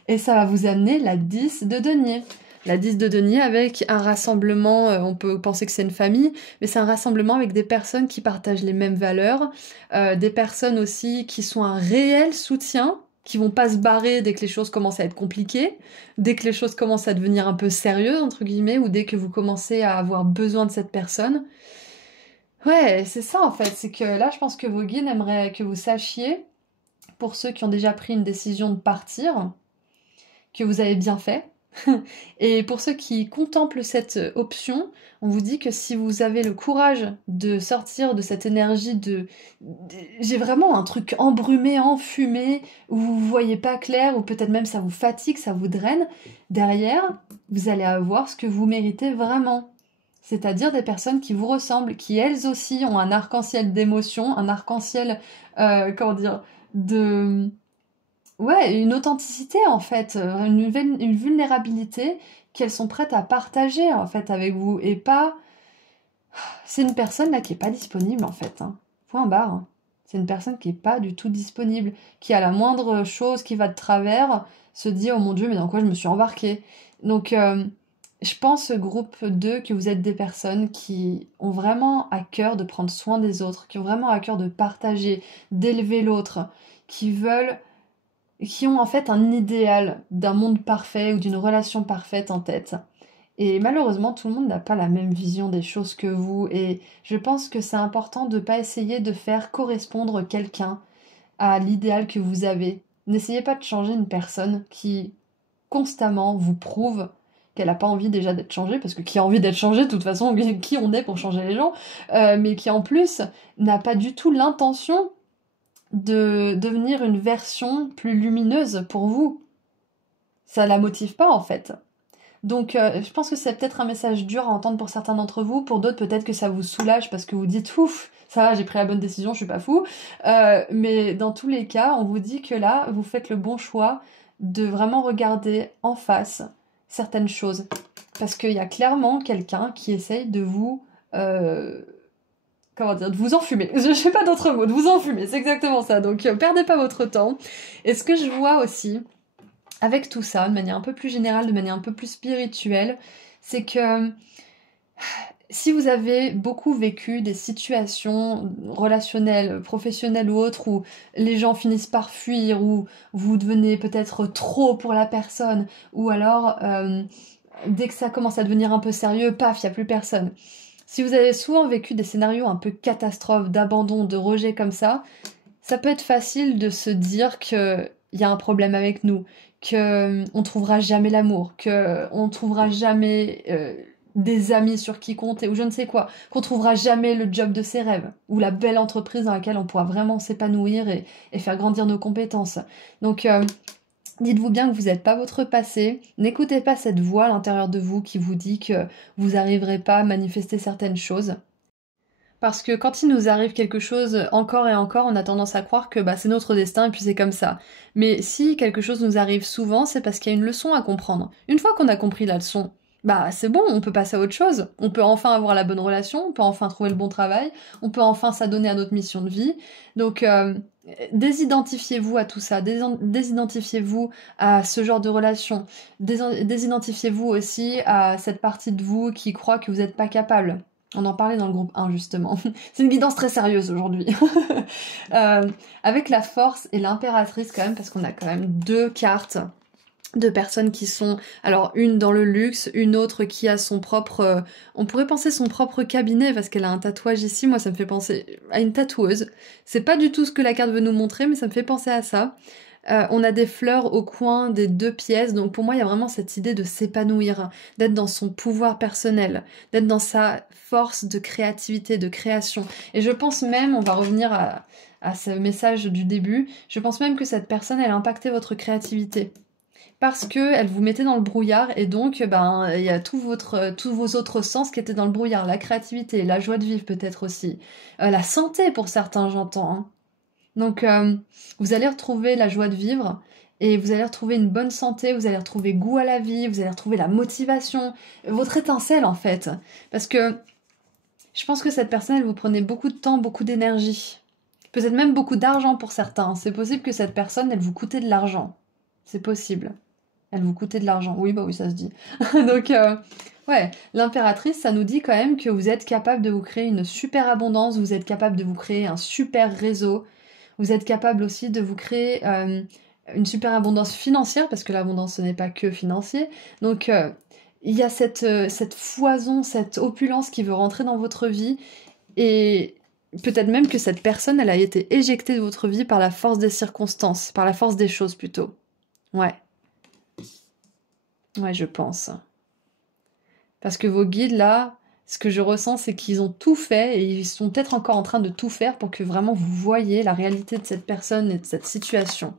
et ça va vous amener la 10 de denier. La 10 de denier avec un rassemblement, on peut penser que c'est une famille, mais c'est un rassemblement avec des personnes qui partagent les mêmes valeurs, des personnes aussi qui sont un réel soutien, qui vont pas se barrer dès que les choses commencent à être compliquées, dès que les choses commencent à devenir un peu sérieuses, entre guillemets, ou dès que vous commencez à avoir besoin de cette personne. Ouais, c'est ça en fait, c'est que là je pense que vos guides aimeraient que vous sachiez, pour ceux qui ont déjà pris une décision de partir, que vous avez bien fait. Et pour ceux qui contemplent cette option, on vous dit que si vous avez le courage de sortir de cette énergie j'ai vraiment un truc embrumé, enfumé, où vous voyez pas clair, ou peut-être même ça vous fatigue, ça vous draine, derrière, vous allez avoir ce que vous méritez vraiment. C'est-à-dire des personnes qui vous ressemblent, qui elles aussi ont un arc-en-ciel d'émotions, un arc-en-ciel, comment dire, de ouais, une authenticité en fait, une vulnérabilité qu'elles sont prêtes à partager en fait avec vous et pas... C'est une personne là qui est pas disponible en fait, hein. Point barre, hein. C'est une personne qui est pas du tout disponible, qui à la moindre chose qui va de travers se dit oh mon Dieu mais dans quoi je me suis embarquée. Donc je pense groupe 2 que vous êtes des personnes qui ont vraiment à cœur de prendre soin des autres, qui ont vraiment à cœur de partager, d'élever l'autre, qui veulent qui ont en fait un idéal d'un monde parfait ou d'une relation parfaite en tête. Et malheureusement, tout le monde n'a pas la même vision des choses que vous. Et je pense que c'est important de ne pas essayer de faire correspondre quelqu'un à l'idéal que vous avez. N'essayez pas de changer une personne qui constamment vous prouve qu'elle n'a pas envie déjà d'être changée, parce que qui a envie d'être changé, de toute façon, qui on est pour changer les gens, mais qui en plus n'a pas du tout l'intention de devenir une version plus lumineuse pour vous. Ça la motive pas en fait. Donc je pense que c'est peut-être un message dur à entendre pour certains d'entre vous, pour d'autres peut-être que ça vous soulage parce que vous dites ouf, ça va, j'ai pris la bonne décision, je suis pas fou. Mais dans tous les cas, on vous dit que là, vous faites le bon choix de vraiment regarder en face certaines choses. Parce qu'il y a clairement quelqu'un qui essaye de vous... comment dire, de vous enfumer. Je sais pas d'autre mot, de vous enfumer, c'est exactement ça. Donc perdez pas votre temps. Et ce que je vois aussi, avec tout ça, de manière un peu plus générale, de manière un peu plus spirituelle, c'est que si vous avez beaucoup vécu des situations relationnelles, professionnelles ou autres, où les gens finissent par fuir, où vous devenez peut-être trop pour la personne, ou alors dès que ça commence à devenir un peu sérieux, paf, il n'y a plus personne. Si vous avez souvent vécu des scénarios un peu catastrophes, d'abandon, de rejet comme ça peut être facile de se dire qu'il y a un problème avec nous, qu'on trouvera jamais l'amour, qu'on trouvera jamais des amis sur qui compter, ou je ne sais quoi, qu'on trouvera jamais le job de ses rêves, ou la belle entreprise dans laquelle on pourra vraiment s'épanouir et faire grandir nos compétences. Donc dites-vous bien que vous n'êtes pas votre passé, n'écoutez pas cette voix à l'intérieur de vous qui vous dit que vous n'arriverez pas à manifester certaines choses. Parce que quand il nous arrive quelque chose encore et encore, on a tendance à croire que c'est notre destin et puis c'est comme ça. Mais si quelque chose nous arrive souvent, c'est parce qu'il y a une leçon à comprendre. Une fois qu'on a compris la leçon, c'est bon, on peut passer à autre chose. On peut enfin avoir la bonne relation, on peut enfin trouver le bon travail, on peut enfin s'adonner à notre mission de vie. Donc désidentifiez-vous à tout ça, désidentifiez-vous à ce genre de relation, désidentifiez-vous aussi à cette partie de vous qui croit que vous n'êtes pas capable. On en parlait dans le groupe 1 justement. C'est une guidance très sérieuse aujourd'hui. Avec la force et l'impératrice quand même, parce qu'on a quand même deux cartes de personnes qui sont, alors une dans le luxe, une autre qui a son propre, on pourrait penser son propre cabinet parce qu'elle a un tatouage ici, moi ça me fait penser à une tatoueuse. C'est pas du tout ce que la carte veut nous montrer, mais ça me fait penser à ça. On a des fleurs au coin des deux pièces, donc pour moi il y a vraiment cette idée de s'épanouir, d'être dans son pouvoir personnel, d'être dans sa force de créativité, de création. Et je pense même, on va revenir à ce message du début, je pense même que cette personne elle a impacté votre créativité. Parce que elle vous mettait dans le brouillard et donc il y a tous vos autres sens qui étaient dans le brouillard, la créativité, la joie de vivre peut-être aussi, la santé pour certains j'entends, hein. Donc, vous allez retrouver la joie de vivre et vous allez retrouver une bonne santé, vous allez retrouver goût à la vie, vous allez retrouver la motivation, votre étincelle en fait. Parce que je pense que cette personne, elle vous prenait beaucoup de temps, beaucoup d'énergie. Peut-être même beaucoup d'argent pour certains. C'est possible que cette personne, elle vous coûtait de l'argent. C'est possible. Elle vous coûtait de l'argent. Oui, oui, ça se dit. Donc, ouais, l'impératrice, ça nous dit quand même que vous êtes capable de vous créer une super abondance, vous êtes capable de vous créer un super réseau. Vous êtes capable aussi de vous créer une super abondance financière, parce que l'abondance, ce n'est pas que financier. Donc, il y a cette foison, cette opulence qui veut rentrer dans votre vie. Et peut-être même que cette personne, elle a été éjectée de votre vie par la force des circonstances, par la force des choses plutôt. Ouais. Ouais, je pense. Parce que vos guides, là, ce que je ressens, c'est qu'ils ont tout fait et ils sont peut-être encore en train de tout faire pour que vraiment vous voyez la réalité de cette personne et de cette situation.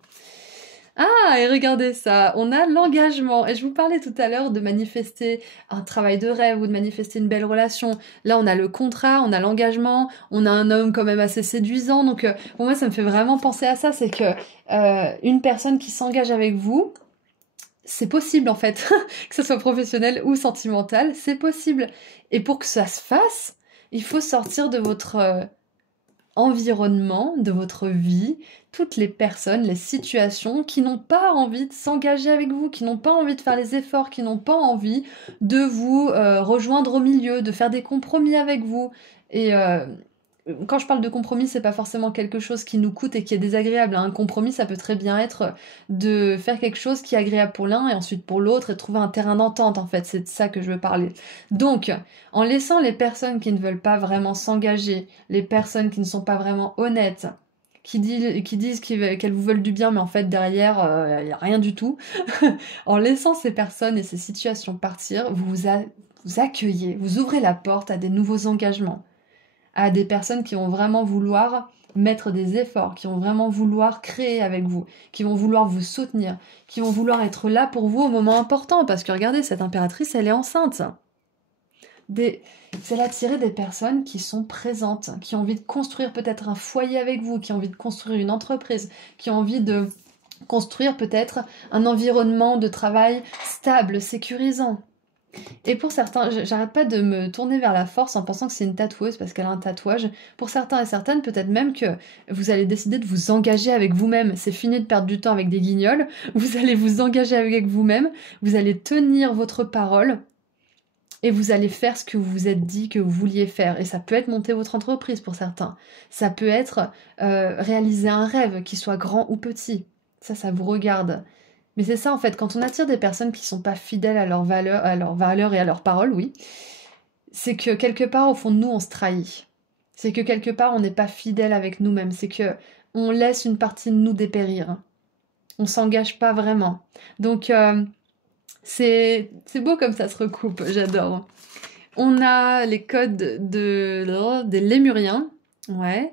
Ah, et regardez ça, on a l'engagement. Et je vous parlais tout à l'heure de manifester un travail de rêve ou de manifester une belle relation. Là, on a le contrat, on a l'engagement, on a un homme quand même assez séduisant. Donc, pour moi, ça me fait vraiment penser à ça. C'est que une personne qui s'engage avec vous, c'est possible en fait, que ce soit professionnel ou sentimental, c'est possible. Et pour que ça se fasse, il faut sortir de votre environnement, de votre vie, toutes les personnes, les situations qui n'ont pas envie de s'engager avec vous, qui n'ont pas envie de faire les efforts, qui n'ont pas envie de vous rejoindre au milieu, de faire des compromis avec vous. Et quand je parle de compromis, c'est pas forcément quelque chose qui nous coûte et qui est désagréable. Un compromis, ça peut très bien être de faire quelque chose qui est agréable pour l'un et ensuite pour l'autre et trouver un terrain d'entente, en fait. C'est de ça que je veux parler. Donc, en laissant les personnes qui ne veulent pas vraiment s'engager, les personnes qui ne sont pas vraiment honnêtes, qui disent qu'elles vous veulent du bien, mais en fait, derrière, il n'y a rien du tout. En laissant ces personnes et ces situations partir, vous accueillez, vous ouvrez la porte à des nouveaux engagements, à des personnes qui vont vraiment vouloir mettre des efforts, qui vont vraiment vouloir créer avec vous, qui vont vouloir vous soutenir, qui vont vouloir être là pour vous au moment important. Parce que regardez, cette impératrice, elle est enceinte. C'est attirer des personnes qui sont présentes, qui ont envie de construire peut-être un foyer avec vous, qui ont envie de construire une entreprise, qui ont envie de construire peut-être un environnement de travail stable, sécurisant. Et pour certains, j'arrête pas de me tourner vers la force en pensant que c'est une tatoueuse parce qu'elle a un tatouage. Pour certains et certaines, peut-être même que vous allez décider de vous engager avec vous-même. C'est fini de perdre du temps avec des guignols. Vous allez vous engager avec vous-même. Vous allez tenir votre parole. Et vous allez faire ce que vous vous êtes dit que vous vouliez faire. Et ça peut être monter votre entreprise pour certains. Ça peut être réaliser un rêve, qu'il soit grand ou petit. Ça vous regarde. Mais c'est ça en fait, quand on attire des personnes qui sont pas fidèles à leurs valeurs et à leurs paroles, oui, c'est que quelque part au fond de nous on se trahit. C'est que quelque part on n'est pas fidèle avec nous-mêmes. C'est que on laisse une partie de nous dépérir. On s'engage pas vraiment. Donc c'est beau comme ça se recoupe, j'adore. On a les codes des Lémuriens, ouais.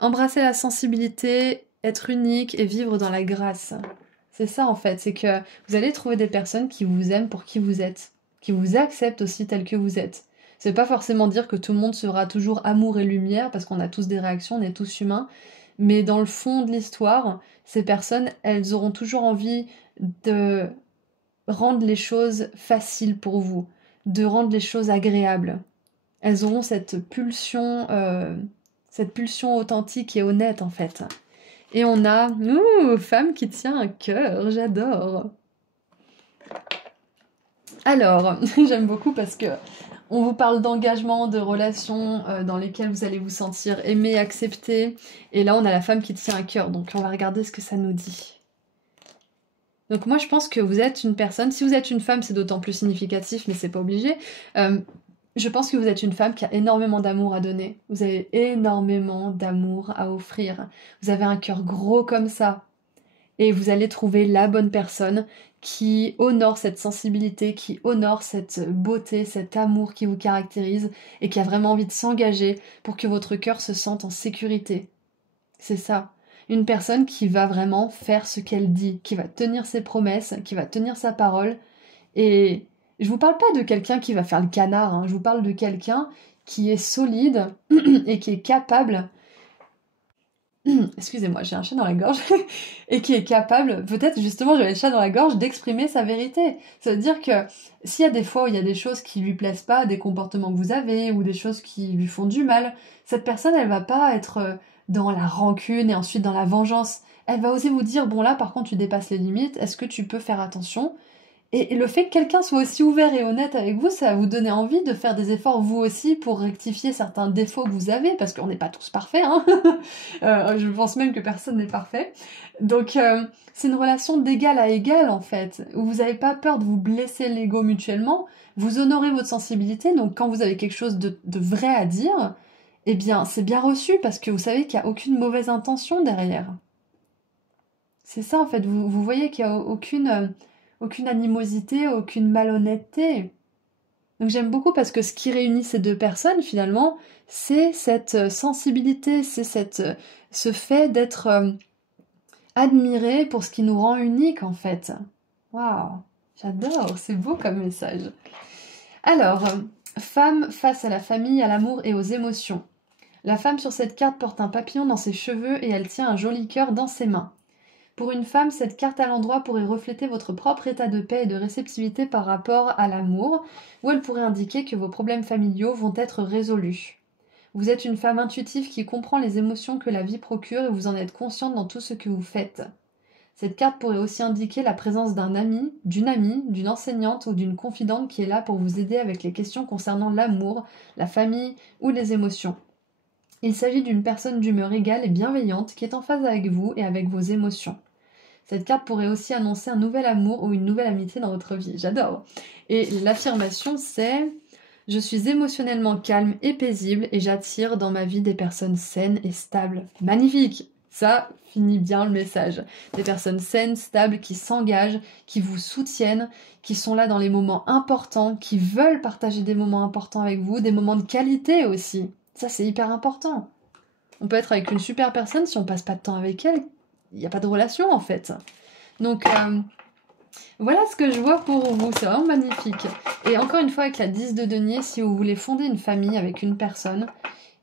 Embrasser la sensibilité, être unique et vivre dans la grâce. C'est ça en fait, c'est que vous allez trouver des personnes qui vous aiment pour qui vous êtes, qui vous acceptent aussi tel que vous êtes. C'est pas forcément dire que tout le monde sera toujours amour et lumière, parce qu'on a tous des réactions, on est tous humains, mais dans le fond de l'histoire, ces personnes, elles auront toujours envie de rendre les choses faciles pour vous, de rendre les choses agréables. Elles auront cette pulsion authentique et honnête en fait. Et on a, femme qui tient un cœur, j'adore. Alors, j'aime beaucoup parce que on vous parle d'engagement, de relations dans lesquelles vous allez vous sentir aimé, accepté. Et là, on a la femme qui tient un cœur. Donc, on va regarder ce que ça nous dit. Donc, moi, je pense que vous êtes une personne. Si vous êtes une femme, c'est d'autant plus significatif, mais c'est pas obligé. Je pense que vous êtes une femme qui a énormément d'amour à donner. Vous avez énormément d'amour à offrir. Vous avez un cœur gros comme ça. Et vous allez trouver la bonne personne qui honore cette sensibilité, qui honore cette beauté, cet amour qui vous caractérise et qui a vraiment envie de s'engager pour que votre cœur se sente en sécurité. C'est ça. Une personne qui va vraiment faire ce qu'elle dit, qui va tenir ses promesses, qui va tenir sa parole. Et je vous parle pas de quelqu'un qui va faire le canard, hein. Je vous parle de quelqu'un qui est solide et qui est capable... Excusez-moi, j'ai un chat dans la gorge. Et qui est capable, peut-être justement j'avais le chat dans la gorge, d'exprimer sa vérité. Ça veut dire que s'il y a des fois où il y a des choses qui lui plaisent pas, des comportements que vous avez, ou des choses qui lui font du mal, cette personne, elle va pas être dans la rancune et ensuite dans la vengeance. Elle va oser vous dire, bon là par contre tu dépasses les limites, est-ce que tu peux faire attention ? Et le fait que quelqu'un soit aussi ouvert et honnête avec vous, ça va vous donner envie de faire des efforts vous aussi pour rectifier certains défauts que vous avez, parce qu'on n'est pas tous parfaits, hein. Je pense même que personne n'est parfait. Donc c'est une relation d'égal à égal en fait, où vous n'avez pas peur de vous blesser l'ego mutuellement, vous honorez votre sensibilité, donc quand vous avez quelque chose de vrai à dire, eh bien c'est bien reçu parce que vous savez qu'il n'y a aucune mauvaise intention derrière. C'est ça en fait, vous voyez qu'il n'y a aucune animosité, aucune malhonnêteté. Donc j'aime beaucoup parce que ce qui réunit ces deux personnes finalement, c'est cette sensibilité, c'est ce fait d'être admiré pour ce qui nous rend unique en fait. Waouh, j'adore, c'est beau comme message. Alors, femme face à la famille, à l'amour et aux émotions. La femme sur cette carte porte un papillon dans ses cheveux et elle tient un joli cœur dans ses mains. Pour une femme, cette carte à l'endroit pourrait refléter votre propre état de paix et de réceptivité par rapport à l'amour, ou elle pourrait indiquer que vos problèmes familiaux vont être résolus. Vous êtes une femme intuitive qui comprend les émotions que la vie procure et vous en êtes consciente dans tout ce que vous faites. Cette carte pourrait aussi indiquer la présence d'un ami, d'une enseignante ou d'une confidente qui est là pour vous aider avec les questions concernant l'amour, la famille ou les émotions. Il s'agit d'une personne d'humeur égale et bienveillante qui est en phase avec vous et avec vos émotions. Cette carte pourrait aussi annoncer un nouvel amour ou une nouvelle amitié dans votre vie. J'adore. Et l'affirmation, c'est « Je suis émotionnellement calme et paisible et j'attire dans ma vie des personnes saines et stables. » Magnifique! Ça finit bien le message. Des personnes saines, stables, qui s'engagent, qui vous soutiennent, qui sont là dans les moments importants, qui veulent partager des moments importants avec vous, des moments de qualité aussi. Ça, c'est hyper important. On peut être avec une super personne, si on passe pas de temps avec elle, il n'y a pas de relation en fait. Donc voilà ce que je vois pour vous, c'est vraiment magnifique. Et encore une fois avec la 10 de denier, si vous voulez fonder une famille avec une personne,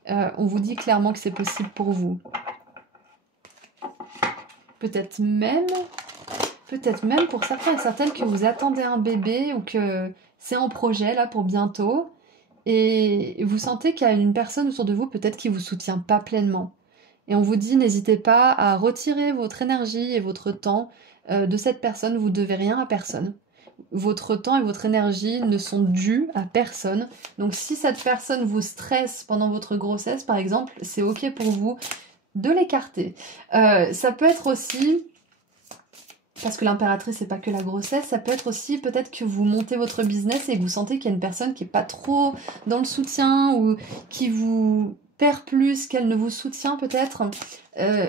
on vous dit clairement que c'est possible pour vous. Peut-être même pour certains et certaines que vous attendez un bébé ou que c'est en projet là pour bientôt et vous sentez qu'il y a une personne autour de vous peut-être qui vous soutient pas pleinement. Et on vous dit, n'hésitez pas à retirer votre énergie et votre temps de cette personne, vous ne devez rien à personne. Votre temps et votre énergie ne sont dus à personne. Donc si cette personne vous stresse pendant votre grossesse, par exemple, c'est ok pour vous de l'écarter. Ça peut être aussi, parce que l'impératrice, c'est pas que la grossesse, ça peut être aussi peut-être que vous montez votre business et que vous sentez qu'il y a une personne qui est pas trop dans le soutien ou qui vous perd plus qu'elle ne vous soutient peut-être.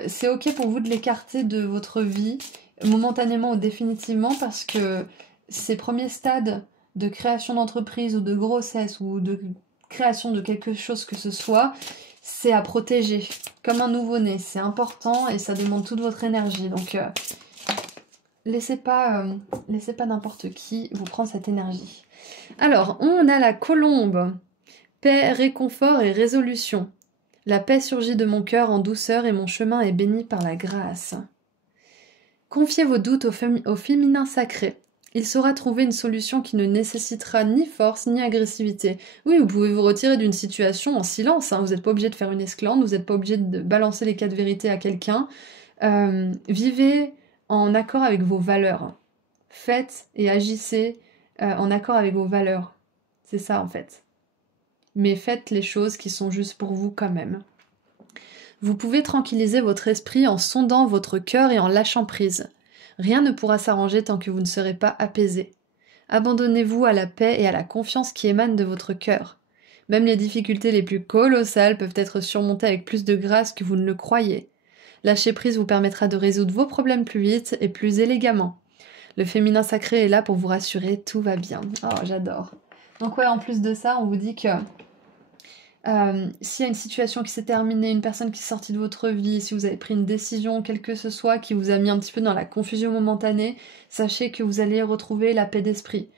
C'est ok pour vous de l'écarter de votre vie, momentanément ou définitivement, parce que ces premiers stades de création d'entreprise ou de grossesse ou de création de quelque chose que ce soit, c'est à protéger, comme un nouveau-né. C'est important et ça demande toute votre énergie. Donc, laissez pas n'importe qui vous prendre cette énergie. Alors, on a la colombe. Paix, réconfort et résolution. La paix surgit de mon cœur en douceur et mon chemin est béni par la grâce. Confiez vos doutes au féminin sacré. Il saura trouver une solution qui ne nécessitera ni force ni agressivité. Oui, vous pouvez vous retirer d'une situation en silence, hein. Vous n'êtes pas obligé de faire une esclandre, vous n'êtes pas obligé de balancer les 4 vérités à quelqu'un. Vivez en accord avec vos valeurs. Faites et agissez en accord avec vos valeurs. C'est ça en fait. Mais faites les choses qui sont justes pour vous quand même. Vous pouvez tranquilliser votre esprit en sondant votre cœur et en lâchant prise. Rien ne pourra s'arranger tant que vous ne serez pas apaisé. Abandonnez-vous à la paix et à la confiance qui émanent de votre cœur. Même les difficultés les plus colossales peuvent être surmontées avec plus de grâce que vous ne le croyez. Lâcher prise vous permettra de résoudre vos problèmes plus vite et plus élégamment. Le féminin sacré est là pour vous rassurer, tout va bien. Oh, j'adore. Donc ouais, en plus de ça, on vous dit que s'il y a une situation qui s'est terminée, une personne qui est sortie de votre vie, si vous avez pris une décision, quelle que ce soit, qui vous a mis un petit peu dans la confusion momentanée, sachez que vous allez retrouver la paix d'esprit.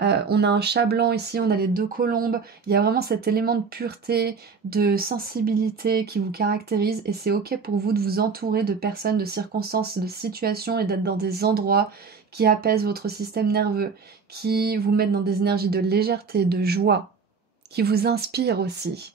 On a un chat blanc ici, on a les 2 colombes, il y a vraiment cet élément de pureté, de sensibilité qui vous caractérise et c'est ok pour vous de vous entourer de personnes, de circonstances, de situations et d'être dans des endroits qui apaisent votre système nerveux, qui vous mettent dans des énergies de légèreté, de joie, qui vous inspirent aussi.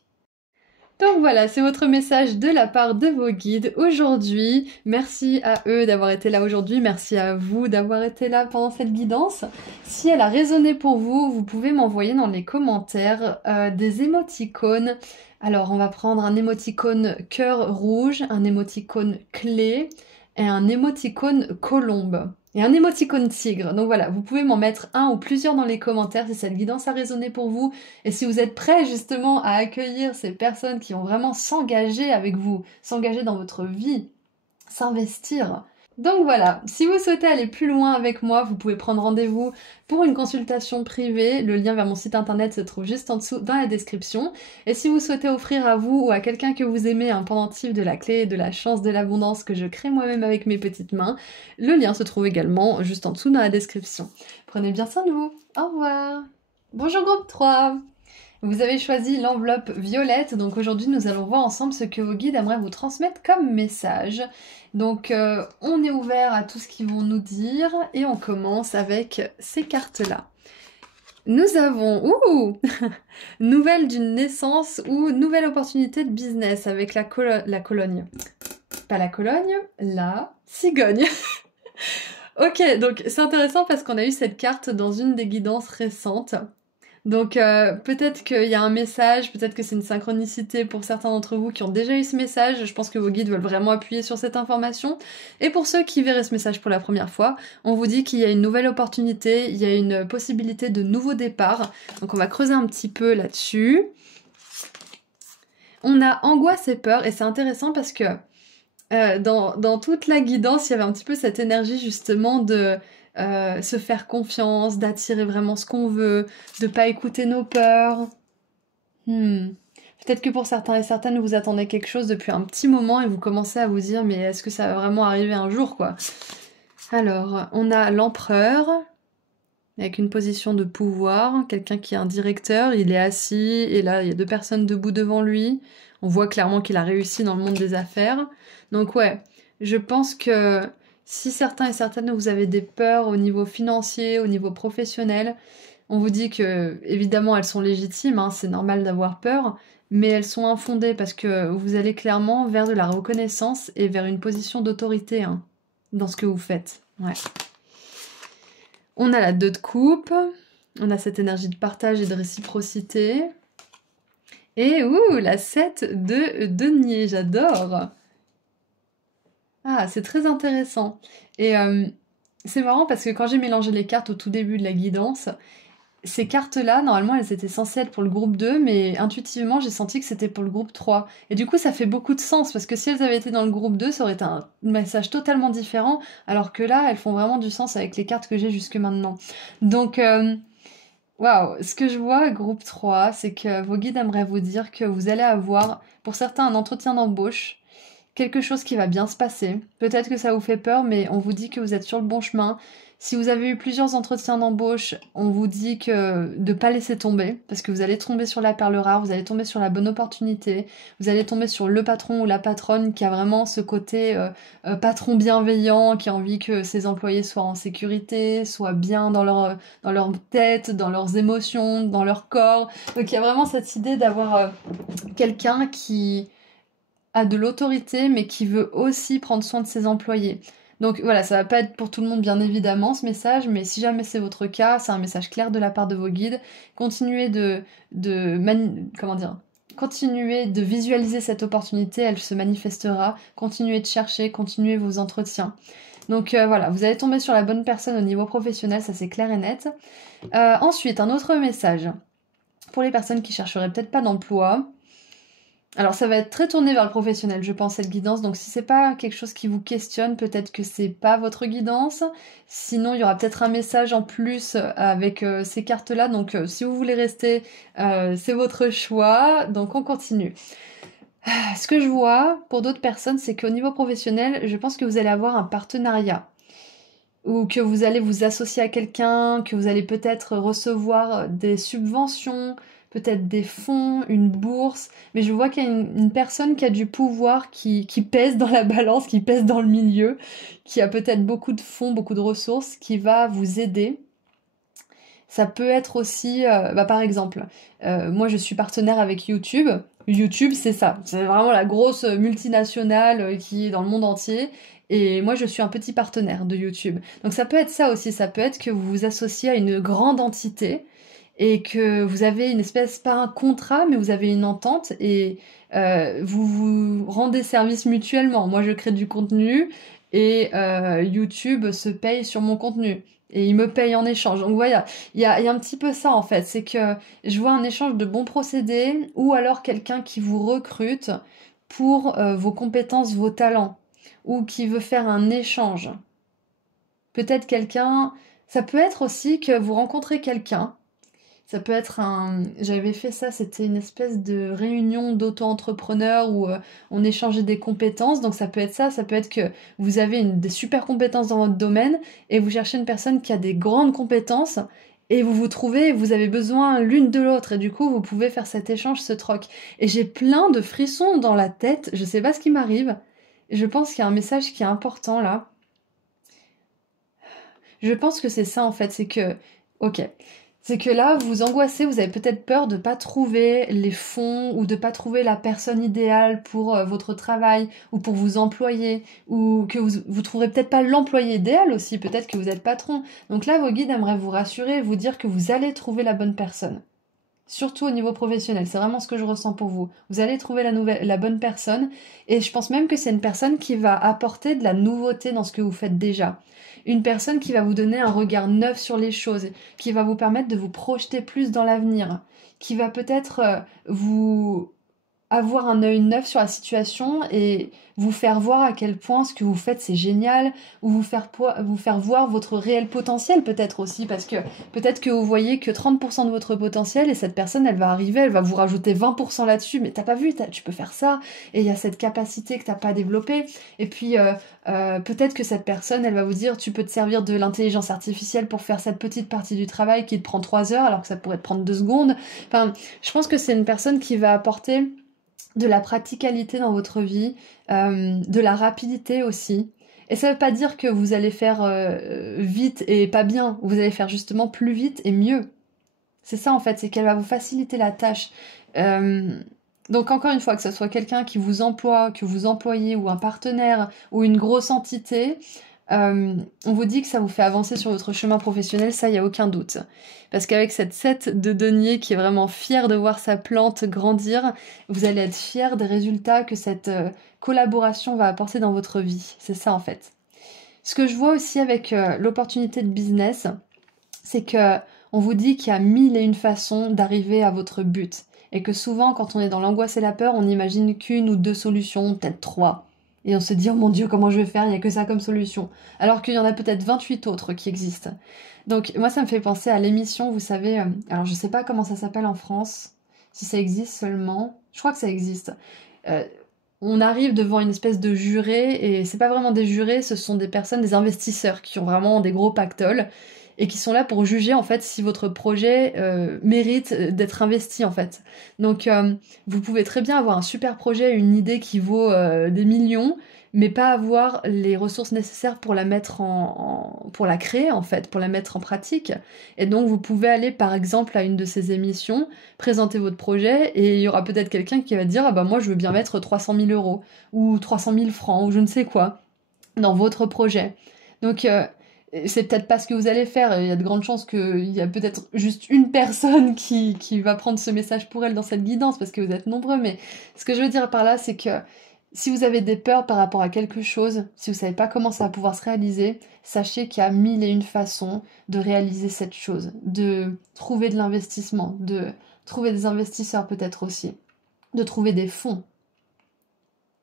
Donc voilà, c'est votre message de la part de vos guides aujourd'hui. Merci à eux d'avoir été là aujourd'hui, merci à vous d'avoir été là pendant cette guidance. Si elle a résonné pour vous, vous pouvez m'envoyer dans les commentaires des émoticônes. Alors on va prendre un émoticône cœur rouge, un émoticône clé et un émoticône colombe. Et un émoticône tigre. Donc voilà, vous pouvez m'en mettre un ou plusieurs dans les commentaires si cette guidance a résonné pour vous. Et si vous êtes prêts justement à accueillir ces personnes qui vont vraiment s'engager avec vous, s'engager dans votre vie, s'investir. Donc voilà, si vous souhaitez aller plus loin avec moi, vous pouvez prendre rendez-vous pour une consultation privée. Le lien vers mon site internet se trouve juste en dessous dans la description. Et si vous souhaitez offrir à vous ou à quelqu'un que vous aimez un pendentif de la clé de la chance de l'abondance que je crée moi-même avec mes petites mains, le lien se trouve également juste en dessous dans la description. Prenez bien soin de vous. Au revoir. Bonjour groupe 3. Vous avez choisi l'enveloppe violette, donc aujourd'hui nous allons voir ensemble ce que vos guides aimeraient vous transmettre comme message. Donc on est ouvert à tout ce qu'ils vont nous dire et on commence avec ces cartes-là. Nous avons, nouvelle d'une naissance ou nouvelle opportunité de business avec la Cologne. Pas la Cologne, la cigogne. Ok, donc c'est intéressant parce qu'on a eu cette carte dans une des guidances récentes. Donc peut-être qu'il y a un message, peut-être que c'est une synchronicité pour certains d'entre vous qui ont déjà eu ce message. Je pense que vos guides veulent vraiment appuyer sur cette information. Et pour ceux qui verraient ce message pour la première fois, on vous dit qu'il y a une nouvelle opportunité, il y a une possibilité de nouveau départ. Donc on va creuser un petit peu là-dessus. On a angoisse et peur, et c'est intéressant parce que dans toute la guidance, il y avait un petit peu cette énergie justement de se faire confiance, d'attirer vraiment ce qu'on veut, de pas écouter nos peurs. Hmm. Peut-être que pour certains et certaines, vous attendez quelque chose depuis un petit moment et vous commencez à vous dire mais est-ce que ça va vraiment arriver un jour quoi? Alors, on a l'empereur avec une position de pouvoir, quelqu'un qui est un directeur, il est assis et là il y a deux personnes debout devant lui. On voit clairement qu'il a réussi dans le monde des affaires. Donc ouais, je pense que si certains et certaines vous avez des peurs au niveau financier, au niveau professionnel, on vous dit que évidemment elles sont légitimes, hein, c'est normal d'avoir peur, mais elles sont infondées parce que vous allez clairement vers de la reconnaissance et vers une position d'autorité hein, dans ce que vous faites. Ouais. On a la 2 de coupe, on a cette énergie de partage et de réciprocité. Et la 7 de denier, j'adore. Ah, c'est très intéressant. Et c'est marrant parce que quand j'ai mélangé les cartes au tout début de la guidance, ces cartes-là, normalement, elles étaient censées être pour le groupe 2, mais intuitivement, j'ai senti que c'était pour le groupe 3. Et du coup, ça fait beaucoup de sens, parce que si elles avaient été dans le groupe 2, ça aurait été un message totalement différent, alors que là, elles font vraiment du sens avec les cartes que j'ai jusque maintenant. Donc, waouh, ce que je vois, groupe 3, c'est que vos guides aimeraient vous dire que vous allez avoir, pour certains, un entretien d'embauche, quelque chose qui va bien se passer. Peut-être que ça vous fait peur, mais on vous dit que vous êtes sur le bon chemin. Si vous avez eu plusieurs entretiens d'embauche, on vous dit que de pas laisser tomber, parce que vous allez tomber sur la perle rare, vous allez tomber sur la bonne opportunité, vous allez tomber sur le patron ou la patronne qui a vraiment ce côté patron bienveillant, qui a envie que ses employés soient en sécurité, soient bien dans leur tête, dans leurs émotions, dans leur corps. Donc il y a vraiment cette idée d'avoir quelqu'un qui a de l'autorité, mais qui veut aussi prendre soin de ses employés. Donc voilà, ça va pas être pour tout le monde bien évidemment ce message, mais si jamais c'est votre cas, c'est un message clair de la part de vos guides. Continuez comment dire, continuez de visualiser cette opportunité, elle se manifestera. Continuez de chercher, continuez vos entretiens. Donc voilà, vous allez tomber sur la bonne personne au niveau professionnel, ça c'est clair et net. Ensuite, un autre message pour les personnes qui chercheraient peut-être pas d'emploi. Alors ça va être très tourné vers le professionnel, je pense, cette guidance. Donc si c'est pas quelque chose qui vous questionne, peut-être que c'est pas votre guidance. Sinon, il y aura peut-être un message en plus avec ces cartes-là. Donc si vous voulez rester, c'est votre choix. Donc on continue. Ce que je vois pour d'autres personnes, c'est qu'au niveau professionnel, je pense que vous allez avoir un partenariat. Ou que vous allez vous associer à quelqu'un, que vous allez peut-être recevoir des subventions, peut-être des fonds, une bourse, mais je vois qu'il y a une personne qui a du pouvoir, qui pèse dans la balance, qui pèse dans le milieu, qui a peut-être beaucoup de fonds, beaucoup de ressources, qui va vous aider. Ça peut être aussi, par exemple, moi je suis partenaire avec YouTube. YouTube, c'est ça, c'est vraiment la grosse multinationale qui est dans le monde entier. Et moi, je suis un petit partenaire de YouTube. Donc ça peut être ça aussi, ça peut être que vous vous associez à une grande entité et que vous avez une espèce, pas un contrat, mais vous avez une entente et vous vous rendez service mutuellement. Moi, je crée du contenu et YouTube se paye sur mon contenu. Et il me paye en échange. Donc voilà, il y a un petit peu ça en fait. C'est que je vois un échange de bons procédés ou alors quelqu'un qui vous recrute pour vos compétences, vos talents ou qui veut faire un échange. Peut-être quelqu'un... Ça peut être aussi que vous rencontrez quelqu'un. Ça peut être un... J'avais fait ça, c'était une espèce de réunion d'auto-entrepreneurs où on échangeait des compétences. Donc ça peut être ça peut être que vous avez des super compétences dans votre domaine et vous cherchez une personne qui a des grandes compétences et vous vous trouvez, vous avez besoin l'une de l'autre et du coup vous pouvez faire cet échange, ce troc. Et j'ai plein de frissons dans la tête, je sais pas ce qui m'arrive. Je pense qu'il y a un message qui est important là. Je pense que c'est ça en fait, c'est que... Ok. C'est que là, vous angoissez, vous avez peut-être peur de pas trouver les fonds ou de pas trouver la personne idéale pour votre travail ou pour vous employer ou que vous trouverez peut-être pas l'employé idéal aussi, peut-être que vous êtes patron. Donc là, vos guides aimeraient vous rassurer, vous dire que vous allez trouver la bonne personne. Surtout au niveau professionnel, c'est vraiment ce que je ressens pour vous. Vous allez trouver la bonne personne et je pense même que c'est une personne qui va apporter de la nouveauté dans ce que vous faites déjà. Une personne qui va vous donner un regard neuf sur les choses, qui va vous permettre de vous projeter plus dans l'avenir, qui va peut-être vous avoir un œil neuf sur la situation et vous faire voir à quel point ce que vous faites c'est génial, ou vous faire voir votre réel potentiel peut-être aussi, parce que peut-être que vous voyez que 30% de votre potentiel et cette personne elle va arriver, elle va vous rajouter 20% là-dessus, mais t'as pas vu, tu peux faire ça, et il y a cette capacité que t'as pas développée, et puis peut-être que cette personne elle va vous dire tu peux te servir de l'intelligence artificielle pour faire cette petite partie du travail qui te prend 3 heures alors que ça pourrait te prendre 2 secondes. Enfin, je pense que c'est une personne qui va apporter de la praticalité dans votre vie, de la rapidité aussi. Et ça veut pas dire que vous allez faire vite et pas bien, vous allez faire justement plus vite et mieux. C'est ça en fait, c'est qu'elle va vous faciliter la tâche. Donc encore une fois, que ce soit quelqu'un qui vous emploie, que vous employez, ou un partenaire, ou une grosse entité, on vous dit que ça vous fait avancer sur votre chemin professionnel, ça, il n'y a aucun doute. Parce qu'avec cette 7 de denier qui est vraiment fière de voir sa plante grandir, vous allez être fier des résultats que cette collaboration va apporter dans votre vie. C'est ça en fait. Ce que je vois aussi avec l'opportunité de business, c'est que on vous dit qu'il y a 1001 façons d'arriver à votre but. Et que souvent, quand on est dans l'angoisse et la peur, on n'imagine qu'une ou deux solutions, peut-être 3. Et on se dit, oh mon Dieu, comment je vais faire? Il n'y a que ça comme solution. Alors qu'il y en a peut-être 28 autres qui existent. Donc moi, ça me fait penser à l'émission, vous savez, alors je sais pas comment ça s'appelle en France, si ça existe seulement. Je crois que ça existe. On arrive devant une espèce de juré, et c'est pas vraiment des jurés, ce sont des personnes, des investisseurs qui ont vraiment des gros pactoles et qui sont là pour juger en fait si votre projet mérite d'être investi en fait. Donc vous pouvez très bien avoir un super projet, une idée qui vaut des millions, mais pas avoir les ressources nécessaires pour la mettre pour la créer en fait, pour la mettre en pratique. Et donc vous pouvez aller par exemple à une de ces émissions, présenter votre projet, et il y aura peut-être quelqu'un qui va dire ah bah moi je veux bien mettre 300 000 euros ou 300 000 francs ou je ne sais quoi dans votre projet. Donc c'est peut-être pas ce que vous allez faire, il y a de grandes chances qu'il y a peut-être juste une personne qui va prendre ce message pour elle dans cette guidance, parce que vous êtes nombreux, mais ce que je veux dire par là, c'est que si vous avez des peurs par rapport à quelque chose, si vous savez pas comment ça va pouvoir se réaliser, sachez qu'il y a 1001 façons de réaliser cette chose, de trouver de l'investissement, de trouver des investisseurs peut-être aussi, de trouver des fonds.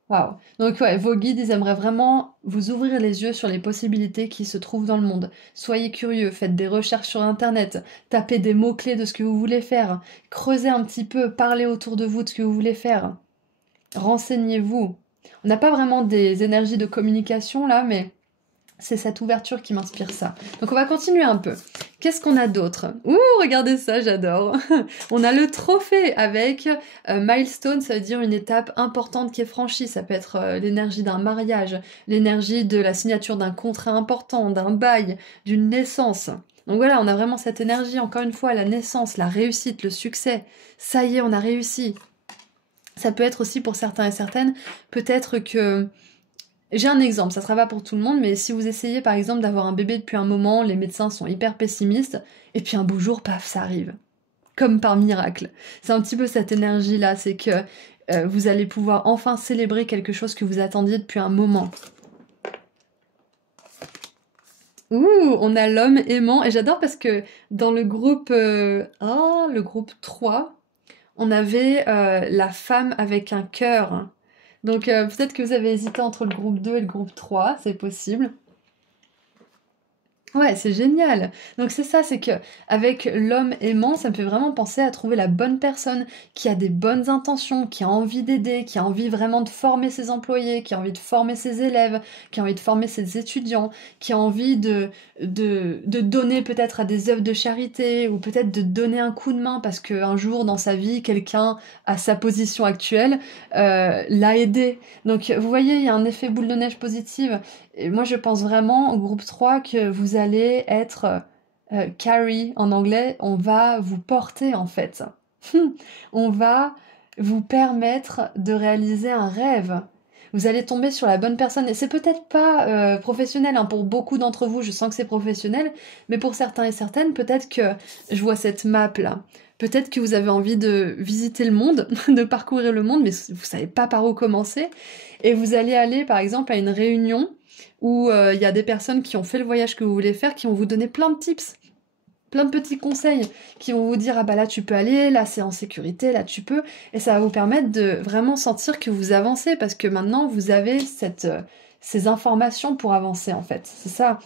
Waouh. Donc ouais, vos guides, ils aimeraient vraiment vous ouvrir les yeux sur les possibilités qui se trouvent dans le monde. Soyez curieux, faites des recherches sur Internet, tapez des mots-clés de ce que vous voulez faire, creusez un petit peu, parlez autour de vous de ce que vous voulez faire. Renseignez-vous. On n'a pas vraiment des énergies de communication là, mais c'est cette ouverture qui m'inspire ça. Donc on va continuer un peu. Qu'est-ce qu'on a d'autre? Ouh, regardez ça, j'adore. On a le trophée avec milestone, ça veut dire une étape importante qui est franchie. Ça peut être l'énergie d'un mariage, l'énergie de la signature d'un contrat important, d'un bail, d'une naissance. Donc voilà, on a vraiment cette énergie, encore une fois, la naissance, la réussite, le succès. Ça y est, on a réussi. Ça peut être aussi pour certains et certaines, peut-être que... J'ai un exemple, ça sera pas pour tout le monde, mais si vous essayez par exemple d'avoir un bébé depuis un moment, les médecins sont hyper pessimistes, et puis un beau jour, paf, ça arrive. Comme par miracle. C'est un petit peu cette énergie-là, c'est que vous allez pouvoir enfin célébrer quelque chose que vous attendiez depuis un moment. Ouh, on a l'homme aimant, et j'adore parce que dans le groupe, le groupe 3, on avait la femme avec un cœur. Donc peut-être que vous avez hésité entre le groupe 2 et le groupe 3, c'est possible. Ouais, c'est génial. Donc c'est ça, c'est que avec l'homme aimant, ça me fait vraiment penser à trouver la bonne personne qui a des bonnes intentions, qui a envie d'aider, qui a envie vraiment de former ses employés, qui a envie de former ses élèves, qui a envie de former ses étudiants, qui a envie de donner peut-être à des œuvres de charité, ou peut-être de donner un coup de main parce qu'un jour dans sa vie, quelqu'un à sa position actuelle l'a aidé. Donc vous voyez, il y a un effet boule de neige positive. Et moi, je pense vraiment au groupe 3 que vous allez être carry en anglais. On va vous porter, en fait. On va vous permettre de réaliser un rêve. Vous allez tomber sur la bonne personne. Et c'est peut-être pas professionnel, hein. Pour beaucoup d'entre vous, je sens que c'est professionnel. Mais pour certains et certaines, peut-être que je vois cette map-là. Peut-être que vous avez envie de visiter le monde, de parcourir le monde, mais vous savez pas par où commencer. Et vous allez aller, par exemple, à une réunion où il y a des personnes qui ont fait le voyage que vous voulez faire, qui vont vous donner plein de tips, plein de petits conseils, qui vont vous dire, ah bah là tu peux aller, là c'est en sécurité, là tu peux. Et ça va vous permettre de vraiment sentir que vous avancez, parce que maintenant vous avez ces informations pour avancer en fait. C'est ça.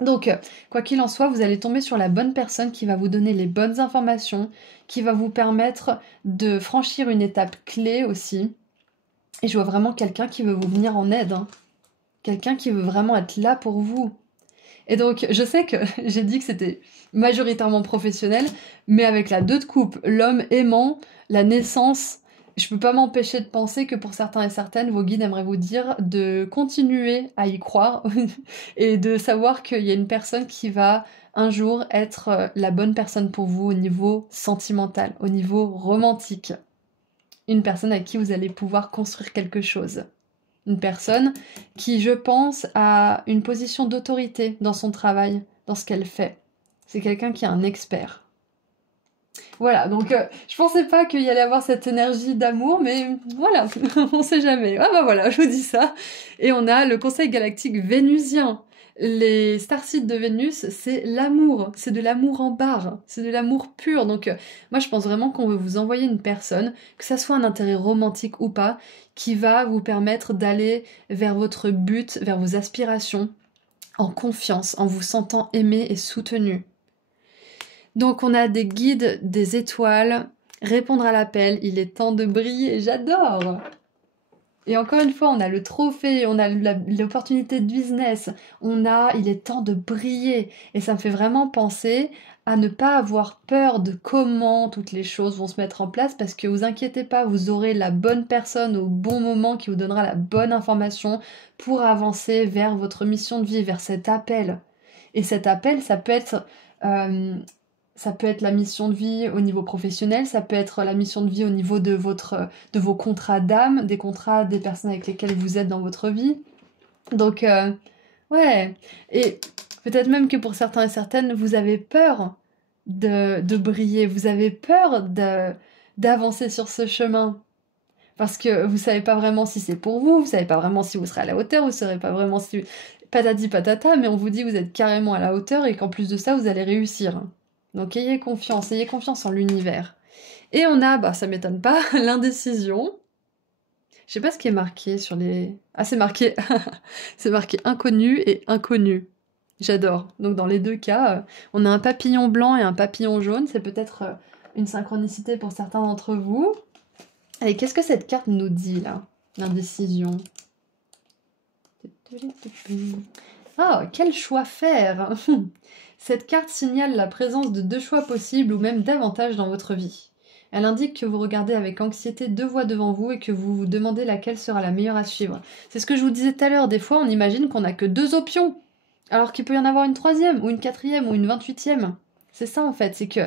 Donc, quoi qu'il en soit, vous allez tomber sur la bonne personne qui va vous donner les bonnes informations, qui va vous permettre de franchir une étape clé aussi. Et je vois vraiment quelqu'un qui veut vous venir en aide, hein. Quelqu'un qui veut vraiment être là pour vous. Et donc, je sais que j'ai dit que c'était majoritairement professionnel, mais avec la 2 de coupe, l'homme aimant, la naissance, je peux pas m'empêcher de penser que pour certains et certaines, vos guides aimeraient vous dire de continuer à y croire et de savoir qu'il y a une personne qui va un jour être la bonne personne pour vous au niveau sentimental, au niveau romantique. Une personne avec qui vous allez pouvoir construire quelque chose. Une personne qui, je pense, a une position d'autorité dans son travail, dans ce qu'elle fait. C'est quelqu'un qui est un expert. Voilà, donc je pensais pas qu'il y allait avoir cette énergie d'amour, mais voilà, on sait jamais. Ah bah voilà, je vous dis ça. Et on a le conseil galactique vénusien. Les starseeds de Vénus, c'est l'amour, c'est de l'amour en barre, c'est de l'amour pur. Donc moi je pense vraiment qu'on veut vous envoyer une personne, que ça soit un intérêt romantique ou pas, qui va vous permettre d'aller vers votre but, vers vos aspirations, en confiance, en vous sentant aimé et soutenu. Donc on a des guides, des étoiles, répondre à l'appel, il est temps de briller, j'adore. Et encore une fois, on a le trophée, on a l'opportunité de business, il est temps de briller. Et ça me fait vraiment penser à ne pas avoir peur de comment toutes les choses vont se mettre en place, parce que vous inquiétez pas, vous aurez la bonne personne au bon moment qui vous donnera la bonne information pour avancer vers votre mission de vie, vers cet appel. Et cet appel, ça peut être la mission de vie au niveau professionnel, ça peut être la mission de vie au niveau de vos contrats d'âme, des contrats des personnes avec lesquelles vous êtes dans votre vie. Donc, ouais. Et peut-être même que pour certains et certaines, vous avez peur de briller, vous avez peur d'avancer sur ce chemin. Parce que vous savez pas vraiment si c'est pour vous savez pas vraiment si vous serez à la hauteur, vous savez pas vraiment si... Patati patata, mais on vous dit que vous êtes carrément à la hauteur et qu'en plus de ça, vous allez réussir. Donc ayez confiance en l'univers. Et on a, ça m'étonne pas, l'indécision. Je sais pas ce qui est marqué sur les... Ah, c'est marqué... c'est marqué inconnu et inconnu. J'adore. Donc dans les 2 cas, on a un papillon blanc et un papillon jaune. C'est peut-être une synchronicité pour certains d'entre vous. Allez, qu'est-ce que cette carte nous dit, là? L'indécision. Ah, quel choix faire? Cette carte signale la présence de 2 choix possibles ou même davantage dans votre vie. Elle indique que vous regardez avec anxiété 2 voies devant vous et que vous vous demandez laquelle sera la meilleure à suivre. C'est ce que je vous disais tout à l'heure, des fois on imagine qu'on n'a que 2 options, alors qu'il peut y en avoir une 3e, ou une 4e, ou une 28e. C'est ça en fait, c'est que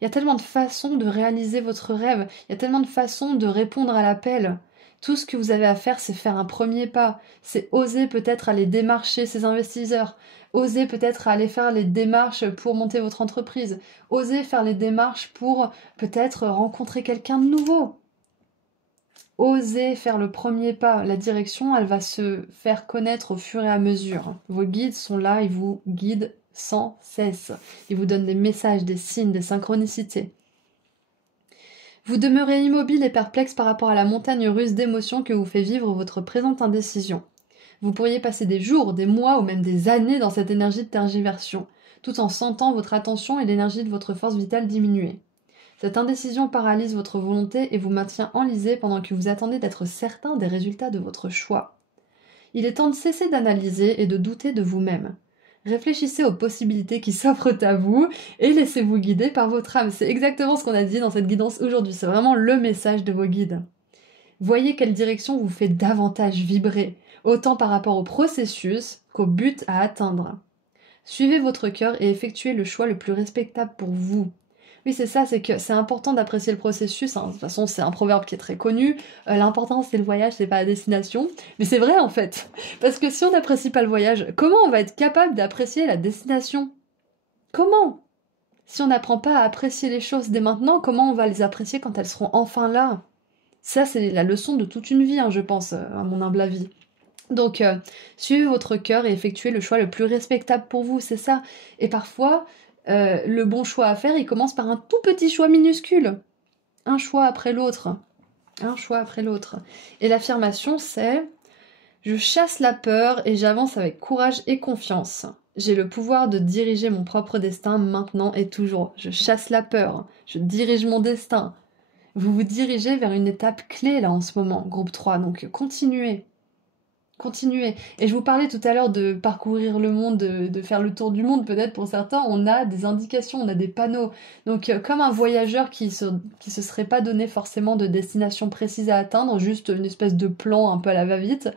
il y a tellement de façons de réaliser votre rêve, il y a tellement de façons de répondre à l'appel. Tout ce que vous avez à faire, c'est faire un premier pas, c'est oser peut-être aller démarcher ces investisseurs, oser peut-être aller faire les démarches pour monter votre entreprise, oser faire les démarches pour peut-être rencontrer quelqu'un de nouveau. Osez faire le premier pas, la direction, elle va se faire connaître au fur et à mesure. Vos guides sont là, ils vous guident sans cesse. Ils vous donnent des messages, des signes, des synchronicités. Vous demeurez immobile et perplexe par rapport à la montagne russe d'émotions que vous fait vivre votre présente indécision. Vous pourriez passer des jours, des mois ou même des années dans cette énergie de tergiversion, tout en sentant votre attention et l'énergie de votre force vitale diminuer. Cette indécision paralyse votre volonté et vous maintient enlisé pendant que vous attendez d'être certain des résultats de votre choix. Il est temps de cesser d'analyser et de douter de vous-même. Réfléchissez aux possibilités qui s'offrent à vous et laissez-vous guider par votre âme. C'est exactement ce qu'on a dit dans cette guidance aujourd'hui. C'est vraiment le message de vos guides. Voyez quelle direction vous fait davantage vibrer, autant par rapport au processus qu'au but à atteindre. Suivez votre cœur et effectuez le choix le plus respectable pour vous. Oui, c'est ça, c'est que c'est important d'apprécier le processus. De toute façon, c'est un proverbe qui est très connu. L'important, c'est le voyage, c'est pas la destination. Mais c'est vrai, en fait. Parce que si on n'apprécie pas le voyage, comment on va être capable d'apprécier la destination? Comment? Si on n'apprend pas à apprécier les choses dès maintenant, comment on va les apprécier quand elles seront enfin là? Ça, c'est la leçon de toute une vie, hein, je pense, à mon humble avis. Donc, suivez votre cœur et effectuez le choix le plus respectable pour vous, c'est ça. Et parfois, le bon choix à faire, il commence par un tout petit choix minuscule. Un choix après l'autre. Un choix après l'autre. Et l'affirmation, c'est « Je chasse la peur et j'avance avec courage et confiance. J'ai le pouvoir de diriger mon propre destin maintenant et toujours. Je chasse la peur. Je dirige mon destin. » Vous vous dirigez vers une étape clé là en ce moment, groupe 3, donc continuez. Continuez. Et je vous parlais tout à l'heure de parcourir le monde, de faire le tour du monde, peut-être pour certains, on a des indications, on a des panneaux. Donc comme un voyageur qui se serait pas donné forcément de destination précise à atteindre, juste une espèce de plan un peu à la va-vite,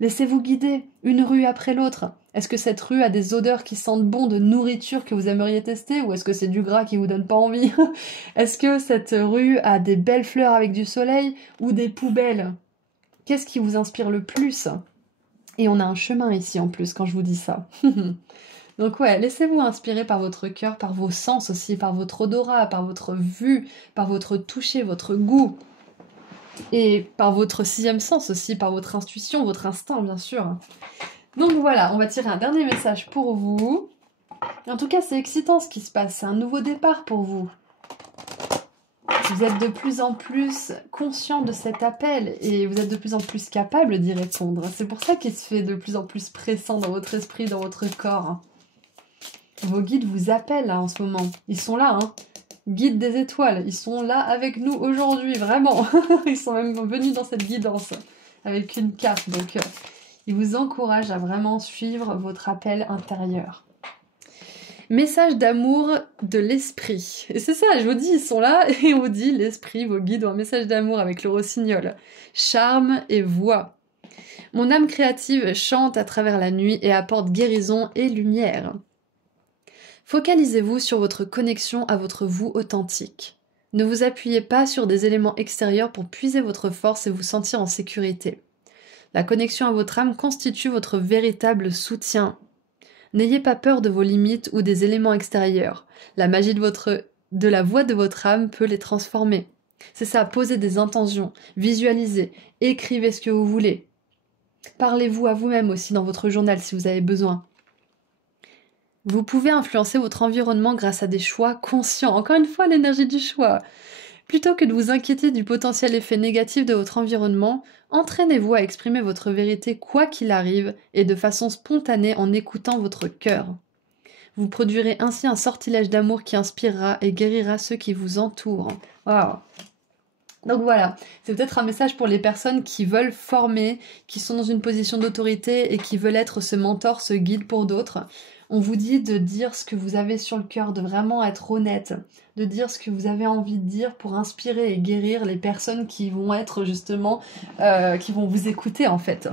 laissez-vous guider, une rue après l'autre. Est-ce que cette rue a des odeurs qui sentent bon de nourriture que vous aimeriez tester, ou est-ce que c'est du gras qui vous donne pas envie? Est-ce que cette rue a des belles fleurs avec du soleil, ou des poubelles? Qu'est-ce qui vous inspire le plus? Et on a un chemin ici en plus quand je vous dis ça. Donc ouais, laissez-vous inspirer par votre cœur, par vos sens aussi, par votre odorat, par votre vue, par votre toucher, votre goût. Et par votre sixième sens aussi, par votre intuition, votre instinct bien sûr. Donc voilà, on va tirer un dernier message pour vous. En tout cas, c'est excitant ce qui se passe, c'est un nouveau départ pour vous. Vous êtes de plus en plus conscient de cet appel et vous êtes de plus en plus capable d'y répondre. C'est pour ça qu'il se fait de plus en plus pressant dans votre esprit, dans votre corps. Vos guides vous appellent là en ce moment. Ils sont là, hein. Guides des étoiles, ils sont là avec nous aujourd'hui, vraiment. Ils sont même venus dans cette guidance avec une carte. Donc, ils vous encouragent à vraiment suivre votre appel intérieur. Message d'amour de l'esprit. Et c'est ça, je vous dis, ils sont là et on vous dit, l'esprit, vos guides ont un message d'amour avec le rossignol. Charme et voix. Mon âme créative chante à travers la nuit et apporte guérison et lumière. Focalisez-vous sur votre connexion à votre vous authentique. Ne vous appuyez pas sur des éléments extérieurs pour puiser votre force et vous sentir en sécurité. La connexion à votre âme constitue votre véritable soutien. N'ayez pas peur de vos limites ou des éléments extérieurs. La magie de la voix de votre âme peut les transformer. C'est ça, posez des intentions, visualisez, écrivez ce que vous voulez. Parlez-vous à vous-même aussi dans votre journal si vous avez besoin. Vous pouvez influencer votre environnement grâce à des choix conscients. Encore une fois, l'énergie du choix. Plutôt que de vous inquiéter du potentiel effet négatif de votre environnement, entraînez-vous à exprimer votre vérité quoi qu'il arrive et de façon spontanée en écoutant votre cœur. Vous produirez ainsi un sortilège d'amour qui inspirera et guérira ceux qui vous entourent. Waouh! Donc voilà, c'est peut-être un message pour les personnes qui veulent former, qui sont dans une position d'autorité et qui veulent être ce mentor, ce guide pour d'autres. On vous dit de dire ce que vous avez sur le cœur, de vraiment être honnête, de dire ce que vous avez envie de dire pour inspirer et guérir les personnes qui vont être justement, qui vont vous écouter en fait.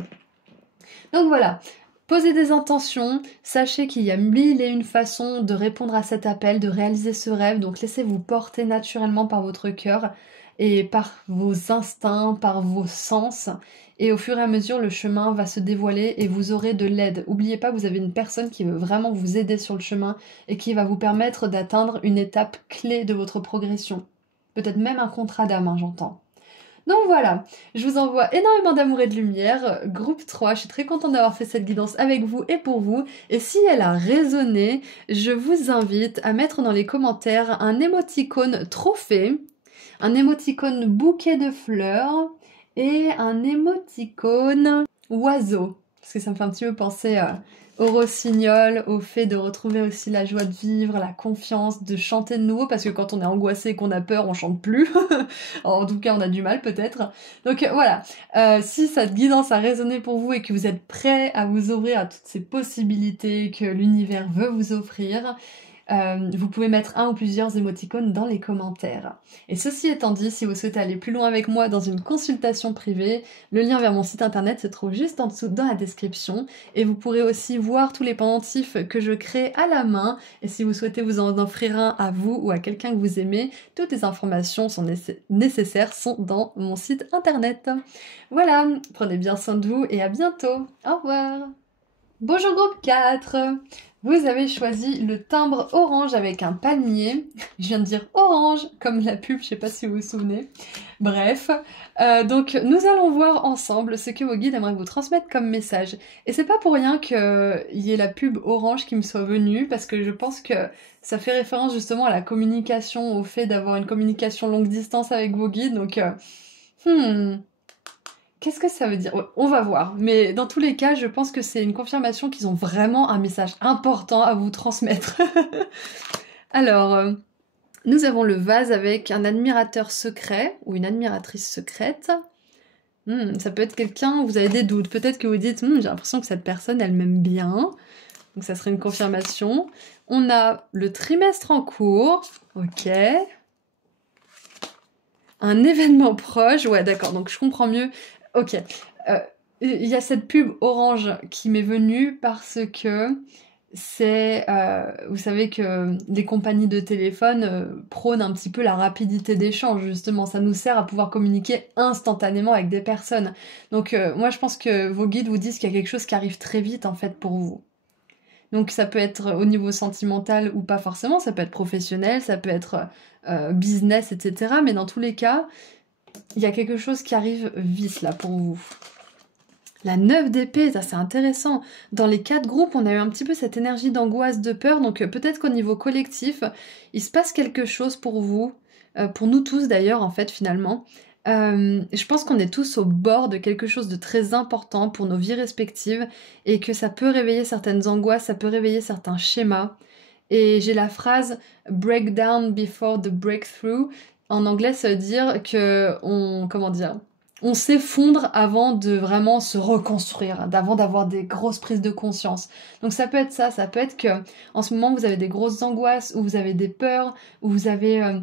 Donc voilà, posez des intentions, sachez qu'il y a mille et une façons de répondre à cet appel, de réaliser ce rêve, donc laissez-vous porter naturellement par votre cœur et par vos instincts, par vos sens. Et au fur et à mesure, le chemin va se dévoiler et vous aurez de l'aide. N'oubliez pas, vous avez une personne qui veut vraiment vous aider sur le chemin et qui va vous permettre d'atteindre une étape clé de votre progression. Peut-être même un contrat d'âme, hein, j'entends. Donc voilà, je vous envoie énormément d'amour et de lumière. Groupe 3, je suis très contente d'avoir fait cette guidance avec vous et pour vous. Et si elle a résonné, je vous invite à mettre dans les commentaires un émoticône trophée, un émoticône bouquet de fleurs et un émoticône oiseau. Parce que ça me fait un petit peu penser au rossignol, au fait de retrouver aussi la joie de vivre, la confiance, de chanter de nouveau, parce que quand on est angoissé et qu'on a peur, on chante plus. En tout cas, on a du mal peut-être. Donc voilà, si cette guidance a résonné pour vous et que vous êtes prêts à vous ouvrir à toutes ces possibilités que l'univers veut vous offrir, vous pouvez mettre un ou plusieurs émoticônes dans les commentaires. Et ceci étant dit, si vous souhaitez aller plus loin avec moi dans une consultation privée, le lien vers mon site internet se trouve juste en dessous dans la description. Et vous pourrez aussi voir tous les pendentifs que je crée à la main. Et si vous souhaitez vous en offrir un à vous ou à quelqu'un que vous aimez, toutes les informations nécessaires sont dans mon site internet. Voilà, prenez bien soin de vous et à bientôt. Au revoir. Bonjour groupe 4. Vous avez choisi le timbre orange avec un palmier. Je viens de dire orange, comme la pub, je sais pas si vous vous souvenez. Bref, donc nous allons voir ensemble ce que vos guides aimeraient vous transmettre comme message. Et c'est pas pour rien qu'il y ait la pub orange qui me soit venue, parce que je pense que ça fait référence justement à la communication, au fait d'avoir une communication longue distance avec vos guides. Donc, hmm, qu'est-ce que ça veut dire? Ouais, on va voir. Mais dans tous les cas, je pense que c'est une confirmation qu'ils ont vraiment un message important à vous transmettre. Alors, nous avons le vase avec un admirateur secret ou une admiratrice secrète. Ça peut être quelqu'un où vous avez des doutes. Peut-être que vous dites, j'ai l'impression que cette personne, elle m'aime bien. Donc ça serait une confirmation. On a le trimestre en cours. Ok. Un événement proche. Ouais, d'accord. Donc je comprends mieux. Ok. Il y a cette pub orange qui m'est venue parce que c'est, vous savez que les compagnies de téléphone prônent un petit peu la rapidité d'échange, justement. Ça nous sert à pouvoir communiquer instantanément avec des personnes. Donc moi, je pense que vos guides vous disent qu'il y a quelque chose qui arrive très vite, en fait, pour vous. Donc ça peut être au niveau sentimental ou pas forcément, ça peut être professionnel, ça peut être business, etc. Mais dans tous les cas, il y a quelque chose qui arrive vite, là, pour vous. La 9 d'épée, ça c'est intéressant. Dans les 4 groupes, on a eu un petit peu cette énergie d'angoisse, de peur, donc peut-être qu'au niveau collectif, il se passe quelque chose pour vous, pour nous tous d'ailleurs en fait finalement. Je pense qu'on est tous au bord de quelque chose de très important pour nos vies respectives et que ça peut réveiller certaines angoisses, ça peut réveiller certains schémas. Et j'ai la phrase break down before the breakthrough. En anglais, ça veut dire que on s'effondre avant de vraiment se reconstruire, avant d'avoir des grosses prises de conscience. Donc ça peut être ça, ça peut être que en ce moment vous avez des grosses angoisses, ou vous avez des peurs, ou vous avez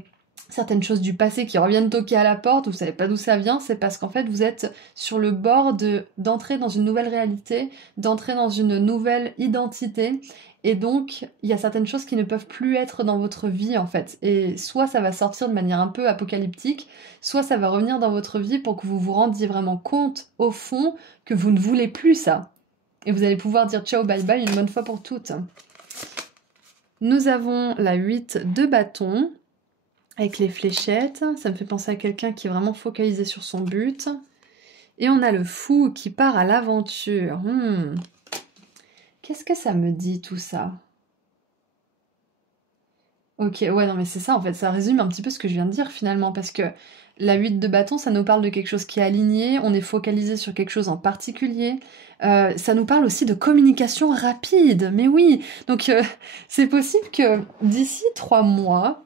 certaines choses du passé qui reviennent toquer à la porte, vous savez pas d'où ça vient, c'est parce qu'en fait vous êtes sur le bord d'entrer dans une nouvelle réalité, d'entrer dans une nouvelle identité. Et donc, il y a certaines choses qui ne peuvent plus être dans votre vie, en fait. Et soit ça va sortir de manière un peu apocalyptique, soit ça va revenir dans votre vie pour que vous vous rendiez vraiment compte, au fond, que vous ne voulez plus ça. Et vous allez pouvoir dire ciao, bye bye une bonne fois pour toutes. Nous avons la 8 de bâton, avec les fléchettes. Ça me fait penser à quelqu'un qui est vraiment focalisé sur son but. Et on a le fou qui part à l'aventure. Qu'est-ce que ça me dit tout ça? Ok, ouais, non, mais c'est ça, en fait, ça résume un petit peu ce que je viens de dire finalement, parce que la 8 de bâton, ça nous parle de quelque chose qui est aligné, on est focalisé sur quelque chose en particulier, ça nous parle aussi de communication rapide, mais oui, donc c'est possible que d'ici 3 mois,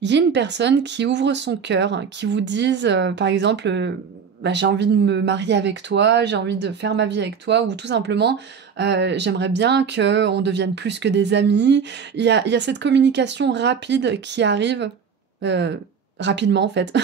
il y ait une personne qui ouvre son cœur, qui vous dise, par exemple, bah, j'ai envie de me marier avec toi, j'ai envie de faire ma vie avec toi, ou tout simplement, j'aimerais bien qu'on devienne plus que des amis. Il y a cette communication rapide qui arrive rapidement, en fait.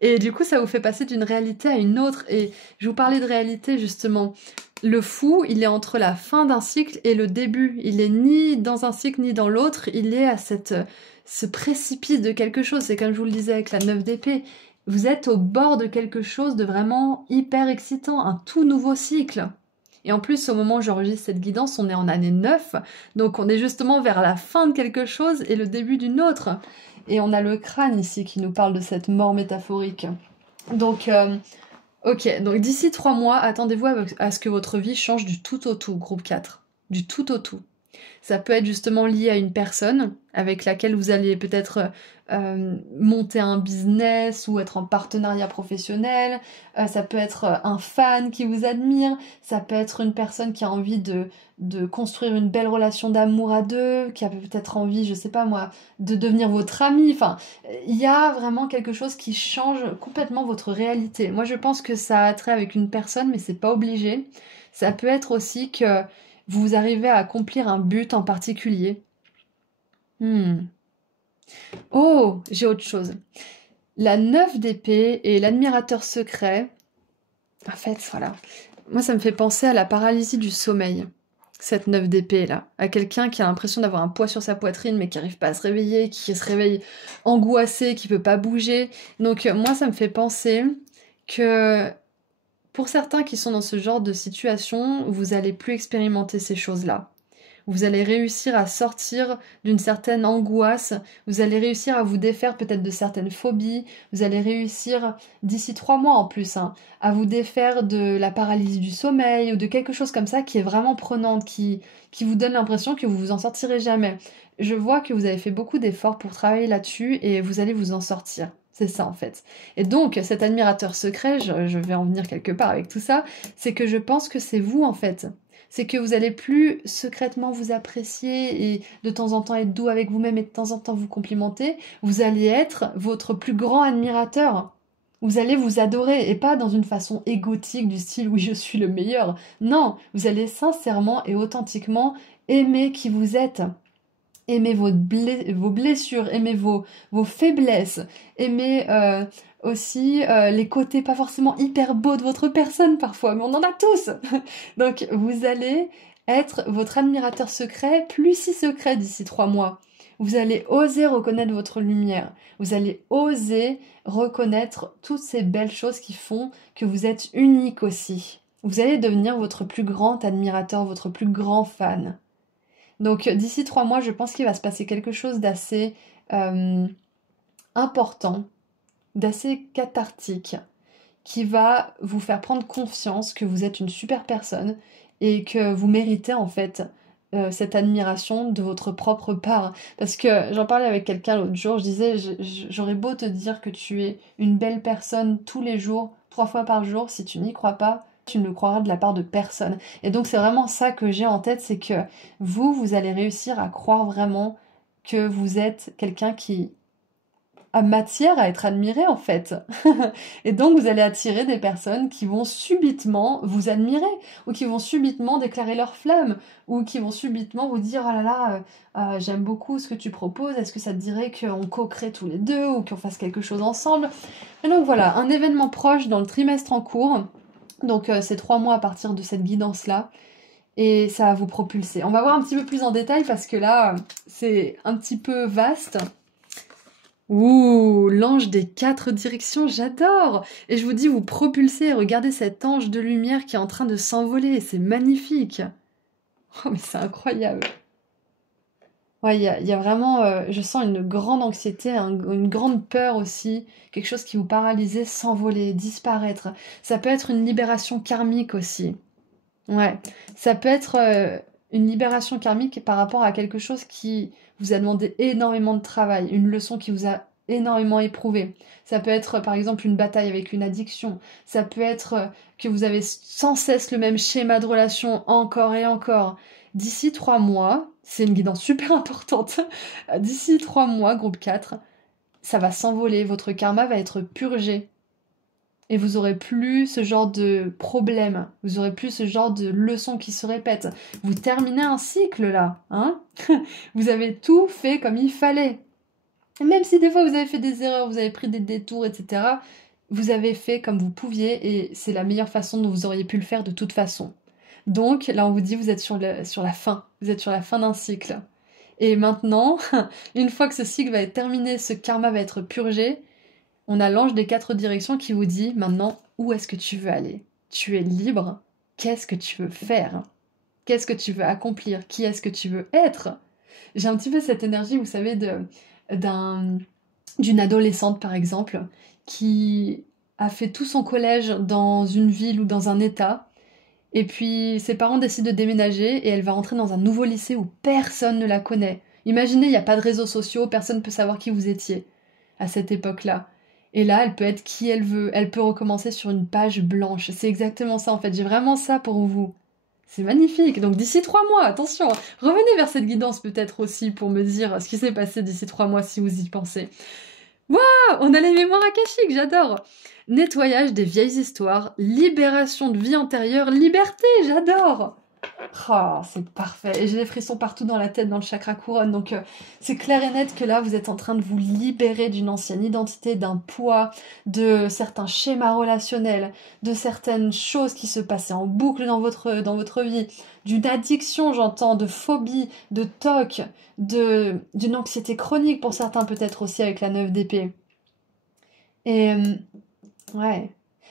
Et du coup, ça vous fait passer d'une réalité à une autre. Et je vous parlais de réalité, justement. Le fou, il est entre la fin d'un cycle et le début. Il est ni dans un cycle ni dans l'autre. Il est à ce précipice de quelque chose. C'est comme je vous le disais avec la 9 d'épée. Vous êtes au bord de quelque chose de vraiment hyper excitant, un tout nouveau cycle. Et en plus, au moment où j'enregistre cette guidance, on est en année 9, donc on est justement vers la fin de quelque chose et le début d'une autre. Et on a le crâne ici qui nous parle de cette mort métaphorique. Donc, ok, donc d'ici 3 mois, attendez-vous à ce que votre vie change du tout au tout, groupe 4. Du tout au tout. Ça peut être justement lié à une personne avec laquelle vous allez peut-être monter un business ou être en partenariat professionnel. Ça peut être un fan qui vous admire. Ça peut être une personne qui a envie de construire une belle relation d'amour à deux, qui a peut-être envie, je sais pas moi, de devenir votre ami. Enfin, il y a vraiment quelque chose qui change complètement votre réalité. Moi, je pense que ça a trait avec une personne, mais c'est pas obligé. Ça peut être aussi que vous arrivez à accomplir un but en particulier. Oh, j'ai autre chose. La 9 d'épée et l'admirateur secret. En fait, voilà. Moi, ça me fait penser à la paralysie du sommeil. Cette 9 d'épée là. À quelqu'un qui a l'impression d'avoir un poids sur sa poitrine mais qui n'arrive pas à se réveiller, qui se réveille angoissé, qui peut pas bouger. Donc, moi, ça me fait penser que pour certains qui sont dans ce genre de situation, vous allez plus expérimenter ces choses-là. Vous allez réussir à sortir d'une certaine angoisse, vous allez réussir à vous défaire peut-être de certaines phobies, vous allez réussir, d'ici 3 mois en plus, hein, à vous défaire de la paralysie du sommeil ou de quelque chose comme ça qui est vraiment prenante, qui vous donne l'impression que vous vous en sortirez jamais. Je vois que vous avez fait beaucoup d'efforts pour travailler là-dessus et vous allez vous en sortir. C'est ça en fait. Et donc cet admirateur secret, je vais en venir quelque part avec tout ça, c'est que je pense que c'est vous en fait. C'est que vous allez plus secrètement vous apprécier et de temps en temps être doux avec vous-même et de temps en temps vous complimenter. Vous allez être votre plus grand admirateur. Vous allez vous adorer et pas dans une façon égotique du style oui je suis le meilleur. Non, vous allez sincèrement et authentiquement aimer qui vous êtes. Aimez vos blessures, aimez vos faiblesses, aimez aussi les côtés pas forcément hyper beaux de votre personne parfois, mais on en a tous. Donc vous allez être votre admirateur secret, plus si secret d'ici 3 mois. Vous allez oser reconnaître votre lumière. Vous allez oser reconnaître toutes ces belles choses qui font que vous êtes unique aussi. Vous allez devenir votre plus grand admirateur, votre plus grand fan. Donc d'ici 3 mois, je pense qu'il va se passer quelque chose d'assez important, d'assez cathartique, qui va vous faire prendre conscience que vous êtes une super personne et que vous méritez en fait cette admiration de votre propre part. Parce que j'en parlais avec quelqu'un l'autre jour, je disais, j'aurais beau te dire que tu es une belle personne tous les jours, 3 fois par jour, si tu n'y crois pas, tu ne le croiras de la part de personne. Et donc c'est vraiment ça que j'ai en tête, c'est que vous allez réussir à croire vraiment que vous êtes quelqu'un qui a matière à être admiré en fait. Et donc vous allez attirer des personnes qui vont subitement vous admirer, ou qui vont subitement déclarer leur flamme, ou qui vont subitement vous dire oh là là, j'aime beaucoup ce que tu proposes, est-ce que ça te dirait qu'on co-crée tous les deux, ou qu'on fasse quelque chose ensemble. Et donc voilà, un événement proche dans le trimestre en cours. Donc c'est 3 mois à partir de cette guidance-là. Et ça va vous propulser. On va voir un petit peu plus en détail parce que là, c'est un petit peu vaste. Ouh, l'ange des 4 directions, j'adore! Et je vous dis, vous propulsez, regardez cet ange de lumière qui est en train de s'envoler, c'est magnifique! Oh, mais c'est incroyable! Ouais, il y a vraiment, je sens une grande anxiété, une grande peur aussi, quelque chose qui vous paralysait, s'envoler, disparaître. Ça peut être une libération karmique aussi. Ouais, ça peut être une libération karmique par rapport à quelque chose qui vous a demandé énormément de travail, une leçon qui vous a énormément éprouvé. Ça peut être par exemple une bataille avec une addiction. Ça peut être que vous avez sans cesse le même schéma de relation encore et encore. D'ici 3 mois, c'est une guidance super importante. D'ici 3 mois, groupe 4, ça va s'envoler, votre karma va être purgé. Et vous aurez plus ce genre de problème, vous aurez plus ce genre de leçons qui se répètent. Vous terminez un cycle là, hein? Vous avez tout fait comme il fallait. Et même si des fois vous avez fait des erreurs, vous avez pris des détours, etc., vous avez fait comme vous pouviez et c'est la meilleure façon dont vous auriez pu le faire de toute façon. Donc là on vous dit vous êtes sur la fin, vous êtes sur la fin d'un cycle. Et maintenant, une fois que ce cycle va être terminé, ce karma va être purgé, on a l'ange des 4 directions qui vous dit maintenant où est-ce que tu veux aller. Tu es libre. Qu'est-ce que tu veux faire? Qu'est-ce que tu veux accomplir? Qui est-ce que tu veux être? J'ai un petit peu cette énergie, vous savez, d'une adolescente par exemple, qui a fait tout son collège dans une ville ou dans un état, et puis ses parents décident de déménager et elle va rentrer dans un nouveau lycée où personne ne la connaît. Imaginez, il n'y a pas de réseaux sociaux, personne ne peut savoir qui vous étiez à cette époque-là. Et là, elle peut être qui elle veut, elle peut recommencer sur une page blanche. C'est exactement ça en fait, j'ai vraiment ça pour vous. C'est magnifique. Donc d'ici 3 mois, attention, revenez vers cette guidance peut-être aussi pour me dire ce qui s'est passé d'ici 3 mois si vous y pensez. Waouh, on a les mémoires akashiques, j'adore. Nettoyage des vieilles histoires, libération de vie antérieure, liberté, j'adore. Oh, c'est parfait. Et j'ai des frissons partout dans la tête, dans le chakra couronne. Donc, c'est clair et net que là, vous êtes en train de vous libérer d'une ancienne identité, d'un poids, de certains schémas relationnels, de certaines choses qui se passaient en boucle dans votre vie, d'une addiction, j'entends, de phobie, de toc, d'une anxiété chronique pour certains, peut-être aussi avec la 9 d'épée. Et, ouais.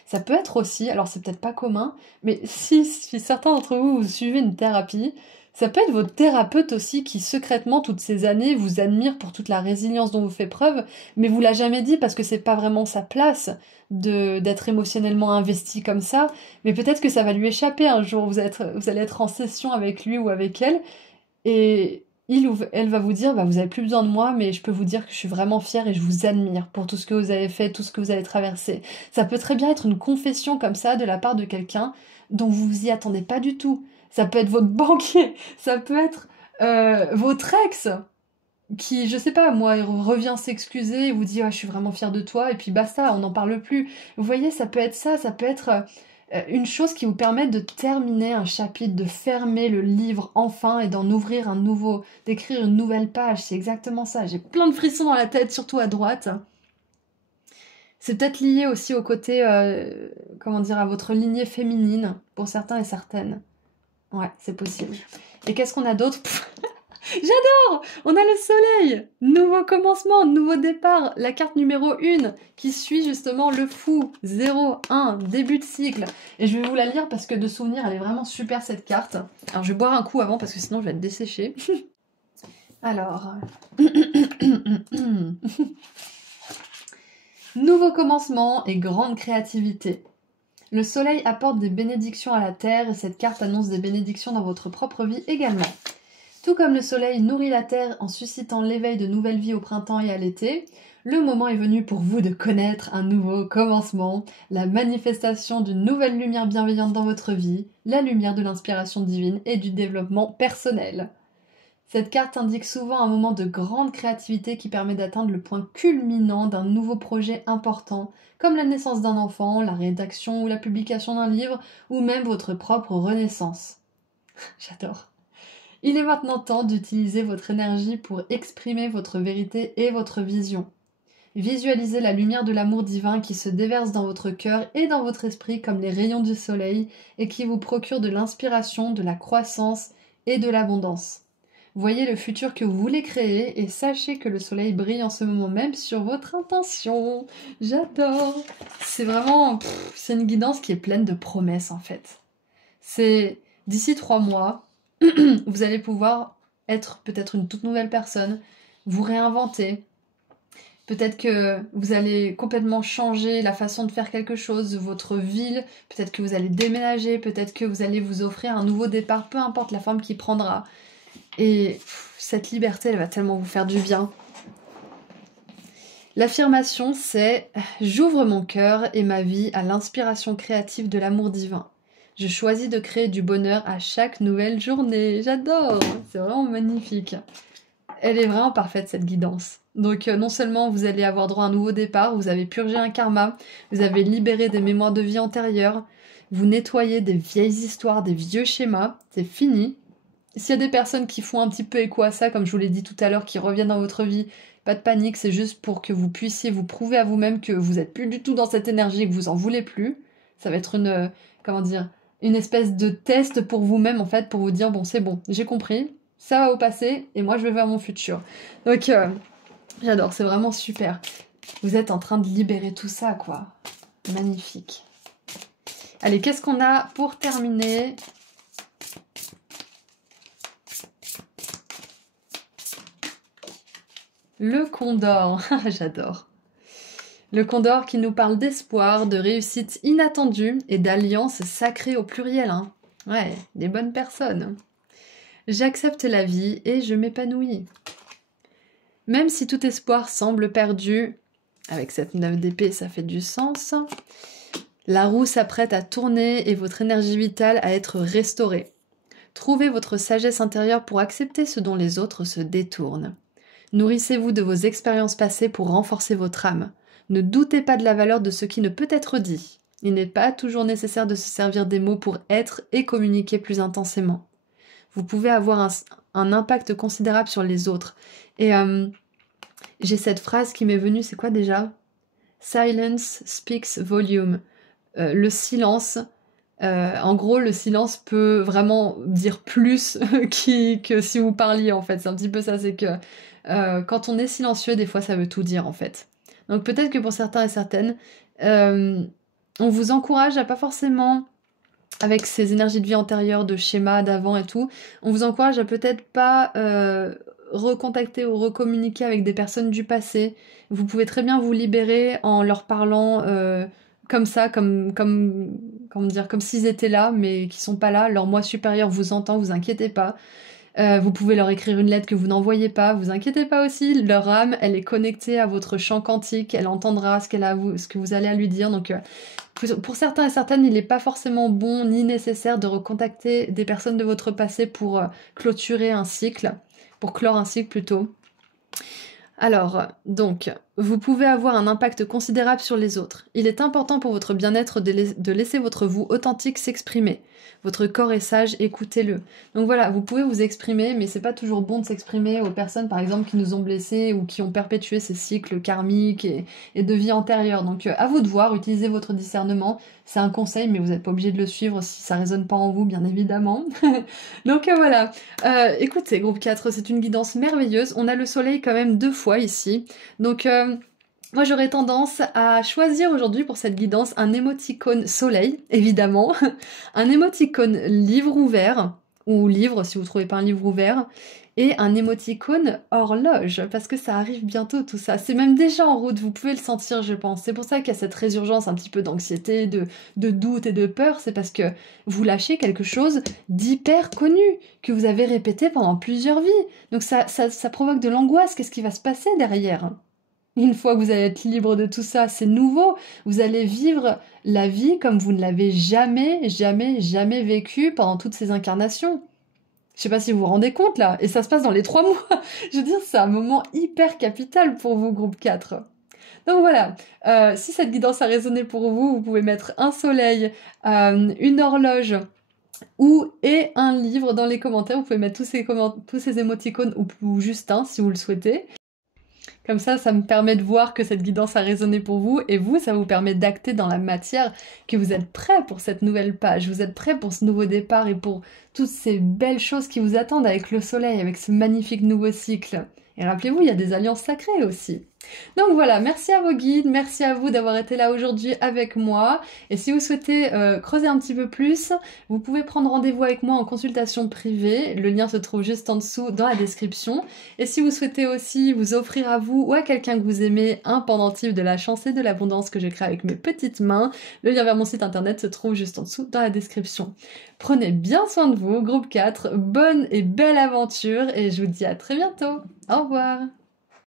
Ça peut être aussi, alors c'est peut-être pas commun, mais si certains d'entre vous, vous suivez une thérapie, Ça peut être votre thérapeute aussi qui secrètement toutes ces années vous admire pour toute la résilience dont vous faites preuve, mais vous l'a jamais dit parce que c'est pas vraiment sa place d'être émotionnellement investi comme ça. Mais peut-être que ça va lui échapper un jour. Vous allez être en session avec lui ou avec elle et il ou elle va vous dire bah, vous avez plus besoin de moi, mais je peux vous dire que je suis vraiment fière et je vous admire pour tout ce que vous avez fait, tout ce que vous avez traversé. Ça peut très bien être une confession comme ça de la part de quelqu'un dont vous vous y attendez pas du tout. Ça peut être votre banquier, ça peut être votre ex qui, je sais pas, moi, il revient s'excuser et vous dit ah, je suis vraiment fière de toi, et puis basta, on n'en parle plus. Vous voyez, ça peut être ça, ça peut être une chose qui vous permet de terminer un chapitre, de fermer le livre enfin et d'en ouvrir un nouveau, d'écrire une nouvelle page. C'est exactement ça. J'ai plein de frissons dans la tête, surtout à droite. C'est peut-être lié aussi au côté, comment dire, à votre lignée féminine, pour certains et certaines. Ouais, c'est possible. Et qu'est-ce qu'on a d'autre? J'adore! On a le soleil! Nouveau commencement, nouveau départ, la carte numéro 1 qui suit justement le fou. 0, 1, début de cycle. Et je vais vous la lire parce que de souvenir, elle est vraiment super cette carte. Alors je vais boire un coup avant parce que sinon je vais être desséchée. Alors... Nouveau commencement et grande créativité. Le soleil apporte des bénédictions à la terre et cette carte annonce des bénédictions dans votre propre vie également. Tout comme le soleil nourrit la terre en suscitant l'éveil de nouvelles vies au printemps et à l'été, le moment est venu pour vous de connaître un nouveau commencement, la manifestation d'une nouvelle lumière bienveillante dans votre vie, la lumière de l'inspiration divine et du développement personnel. Cette carte indique souvent un moment de grande créativité qui permet d'atteindre le point culminant d'un nouveau projet important, comme la naissance d'un enfant, la rédaction ou la publication d'un livre, ou même votre propre renaissance. J'adore. Il est maintenant temps d'utiliser votre énergie pour exprimer votre vérité et votre vision. Visualisez la lumière de l'amour divin qui se déverse dans votre cœur et dans votre esprit comme les rayons du soleil et qui vous procure de l'inspiration, de la croissance et de l'abondance. Voyez le futur que vous voulez créer et sachez que le soleil brille en ce moment même sur votre intention. J'adore. C'est vraiment... c'est une guidance qui est pleine de promesses en fait. C'est d'ici 3 mois, vous allez pouvoir être peut-être une toute nouvelle personne, vous réinventer. Peut-être que vous allez complètement changer la façon de faire quelque chose, votre ville. Peut-être que vous allez déménager, peut-être que vous allez vous offrir un nouveau départ, peu importe la forme qu'il prendra. Et cette liberté, elle va tellement vous faire du bien. L'affirmation, c'est « J'ouvre mon cœur et ma vie à l'inspiration créative de l'amour divin. Je choisis de créer du bonheur à chaque nouvelle journée. » J'adore! C'est vraiment magnifique. Elle est vraiment parfaite, cette guidance. Donc non seulement vous allez avoir droit à un nouveau départ, vous avez purgé un karma, vous avez libéré des mémoires de vie antérieures, vous nettoyez des vieilles histoires, des vieux schémas, c'est fini. S'il y a des personnes qui font un petit peu écho à ça, comme je vous l'ai dit tout à l'heure, qui reviennent dans votre vie, pas de panique, c'est juste pour que vous puissiez vous prouver à vous-même que vous n'êtes plus du tout dans cette énergie et que vous en voulez plus. Ça va être une, comment dire, une espèce de test pour vous-même, en fait, pour vous dire, bon, c'est bon, j'ai compris, ça va au passé, et moi, je vais vers mon futur. Donc, j'adore, c'est vraiment super. Vous êtes en train de libérer tout ça, quoi. Magnifique. Allez, qu'est-ce qu'on a pour terminer ? Le Condor, j'adore. Le Condor qui nous parle d'espoir, de réussite inattendue et d'alliances sacrées au pluriel. Hein. Ouais, des bonnes personnes. J'accepte la vie et je m'épanouis. Même si tout espoir semble perdu, avec cette 9 d'épée, ça fait du sens. La roue s'apprête à tourner et votre énergie vitale à être restaurée. Trouvez votre sagesse intérieure pour accepter ce dont les autres se détournent. Nourrissez-vous de vos expériences passées pour renforcer votre âme. Ne doutez pas de la valeur de ce qui ne peut être dit. Il n'est pas toujours nécessaire de se servir des mots pour être et communiquer plus intensément. Vous pouvez avoir un impact considérable sur les autres. Et j'ai cette phrase qui m'est venue, c'est quoi déjà ? Silence speaks volume. Le silence... en gros, le silence peut vraiment dire plus que si vous parliez, en fait. C'est un petit peu ça, c'est que quand on est silencieux, des fois, ça veut tout dire, en fait. Donc peut-être que pour certains et certaines, on vous encourage à pas forcément avec ces énergies de vie antérieures, de schémas d'avant et tout, on vous encourage à peut-être pas recontacter ou recommuniquer avec des personnes du passé. Vous pouvez très bien vous libérer en leur parlant comme ça, comment dire, comme s'ils étaient là, mais qui sont pas là. Leur moi supérieur vous entend, vous inquiétez pas. Vous pouvez leur écrire une lettre que vous n'envoyez pas, vous inquiétez pas aussi, leur âme, elle est connectée à votre champ quantique, elle entendra ce que vous allez à lui dire, donc pour certains et certaines, il n'est pas forcément bon ni nécessaire de recontacter des personnes de votre passé pour clôturer un cycle, pour clore un cycle plutôt. Alors, donc, vous pouvez avoir un impact considérable sur les autres. Il est important pour votre bien-être de laisser votre vous authentique s'exprimer. Votre corps est sage, écoutez-le. Donc voilà, vous pouvez vous exprimer, mais c'est pas toujours bon de s'exprimer aux personnes, par exemple, qui nous ont blessés ou qui ont perpétué ces cycles karmiques et de vie antérieure. Donc à vous de voir, utilisez votre discernement. C'est un conseil, mais vous n'êtes pas obligé de le suivre si ça résonne pas en vous, bien évidemment. Donc voilà. Écoutez, groupe 4, c'est une guidance merveilleuse. On a le soleil quand même 2 fois ici. Donc moi j'aurais tendance à choisir aujourd'hui pour cette guidance un émoticône soleil, évidemment, un émoticône livre ouvert, ou livre si vous trouvez pas un livre ouvert, et un émoticône horloge, parce que ça arrive bientôt tout ça. C'est même déjà en route, vous pouvez le sentir je pense. C'est pour ça qu'il y a cette résurgence un petit peu d'anxiété, de doute et de peur, c'est parce que vous lâchez quelque chose d'hyper connu, que vous avez répété pendant plusieurs vies. Donc ça provoque de l'angoisse, qu'est-ce qui va se passer derrière ? Une fois que vous allez être libre de tout ça, c'est nouveau. Vous allez vivre la vie comme vous ne l'avez jamais, jamais, jamais vécue pendant toutes ces incarnations. Je sais pas si vous vous rendez compte là, et ça se passe dans les 3 mois. Je veux dire, c'est un moment hyper capital pour vous, groupe 4. Donc voilà, si cette guidance a résonné pour vous, vous pouvez mettre un soleil, une horloge et un livre dans les commentaires. Vous pouvez mettre tous ces émoticônes ou juste un si vous le souhaitez. Comme ça me permet de voir que cette guidance a résonné pour vous, et vous, ça vous permet d'acter dans la matière que vous êtes prêt pour cette nouvelle page, vous êtes prêt pour ce nouveau départ et pour toutes ces belles choses qui vous attendent avec le soleil, avec ce magnifique nouveau cycle. Et rappelez-vous, il y a des alliances sacrées aussi. Donc voilà, merci à vos guides, merci à vous d'avoir été là aujourd'hui avec moi. Et si vous souhaitez creuser un petit peu plus, vous pouvez prendre rendez-vous avec moi en consultation privée. Le lien se trouve juste en dessous dans la description. Et si vous souhaitez aussi vous offrir à vous ou à quelqu'un que vous aimez un pendentif de la chance et de l'abondance que j'ai créé avec mes petites mains, le lien vers mon site internet se trouve juste en dessous dans la description. Prenez bien soin de vous, groupe 4, bonne et belle aventure, et je vous dis à très bientôt. Au revoir.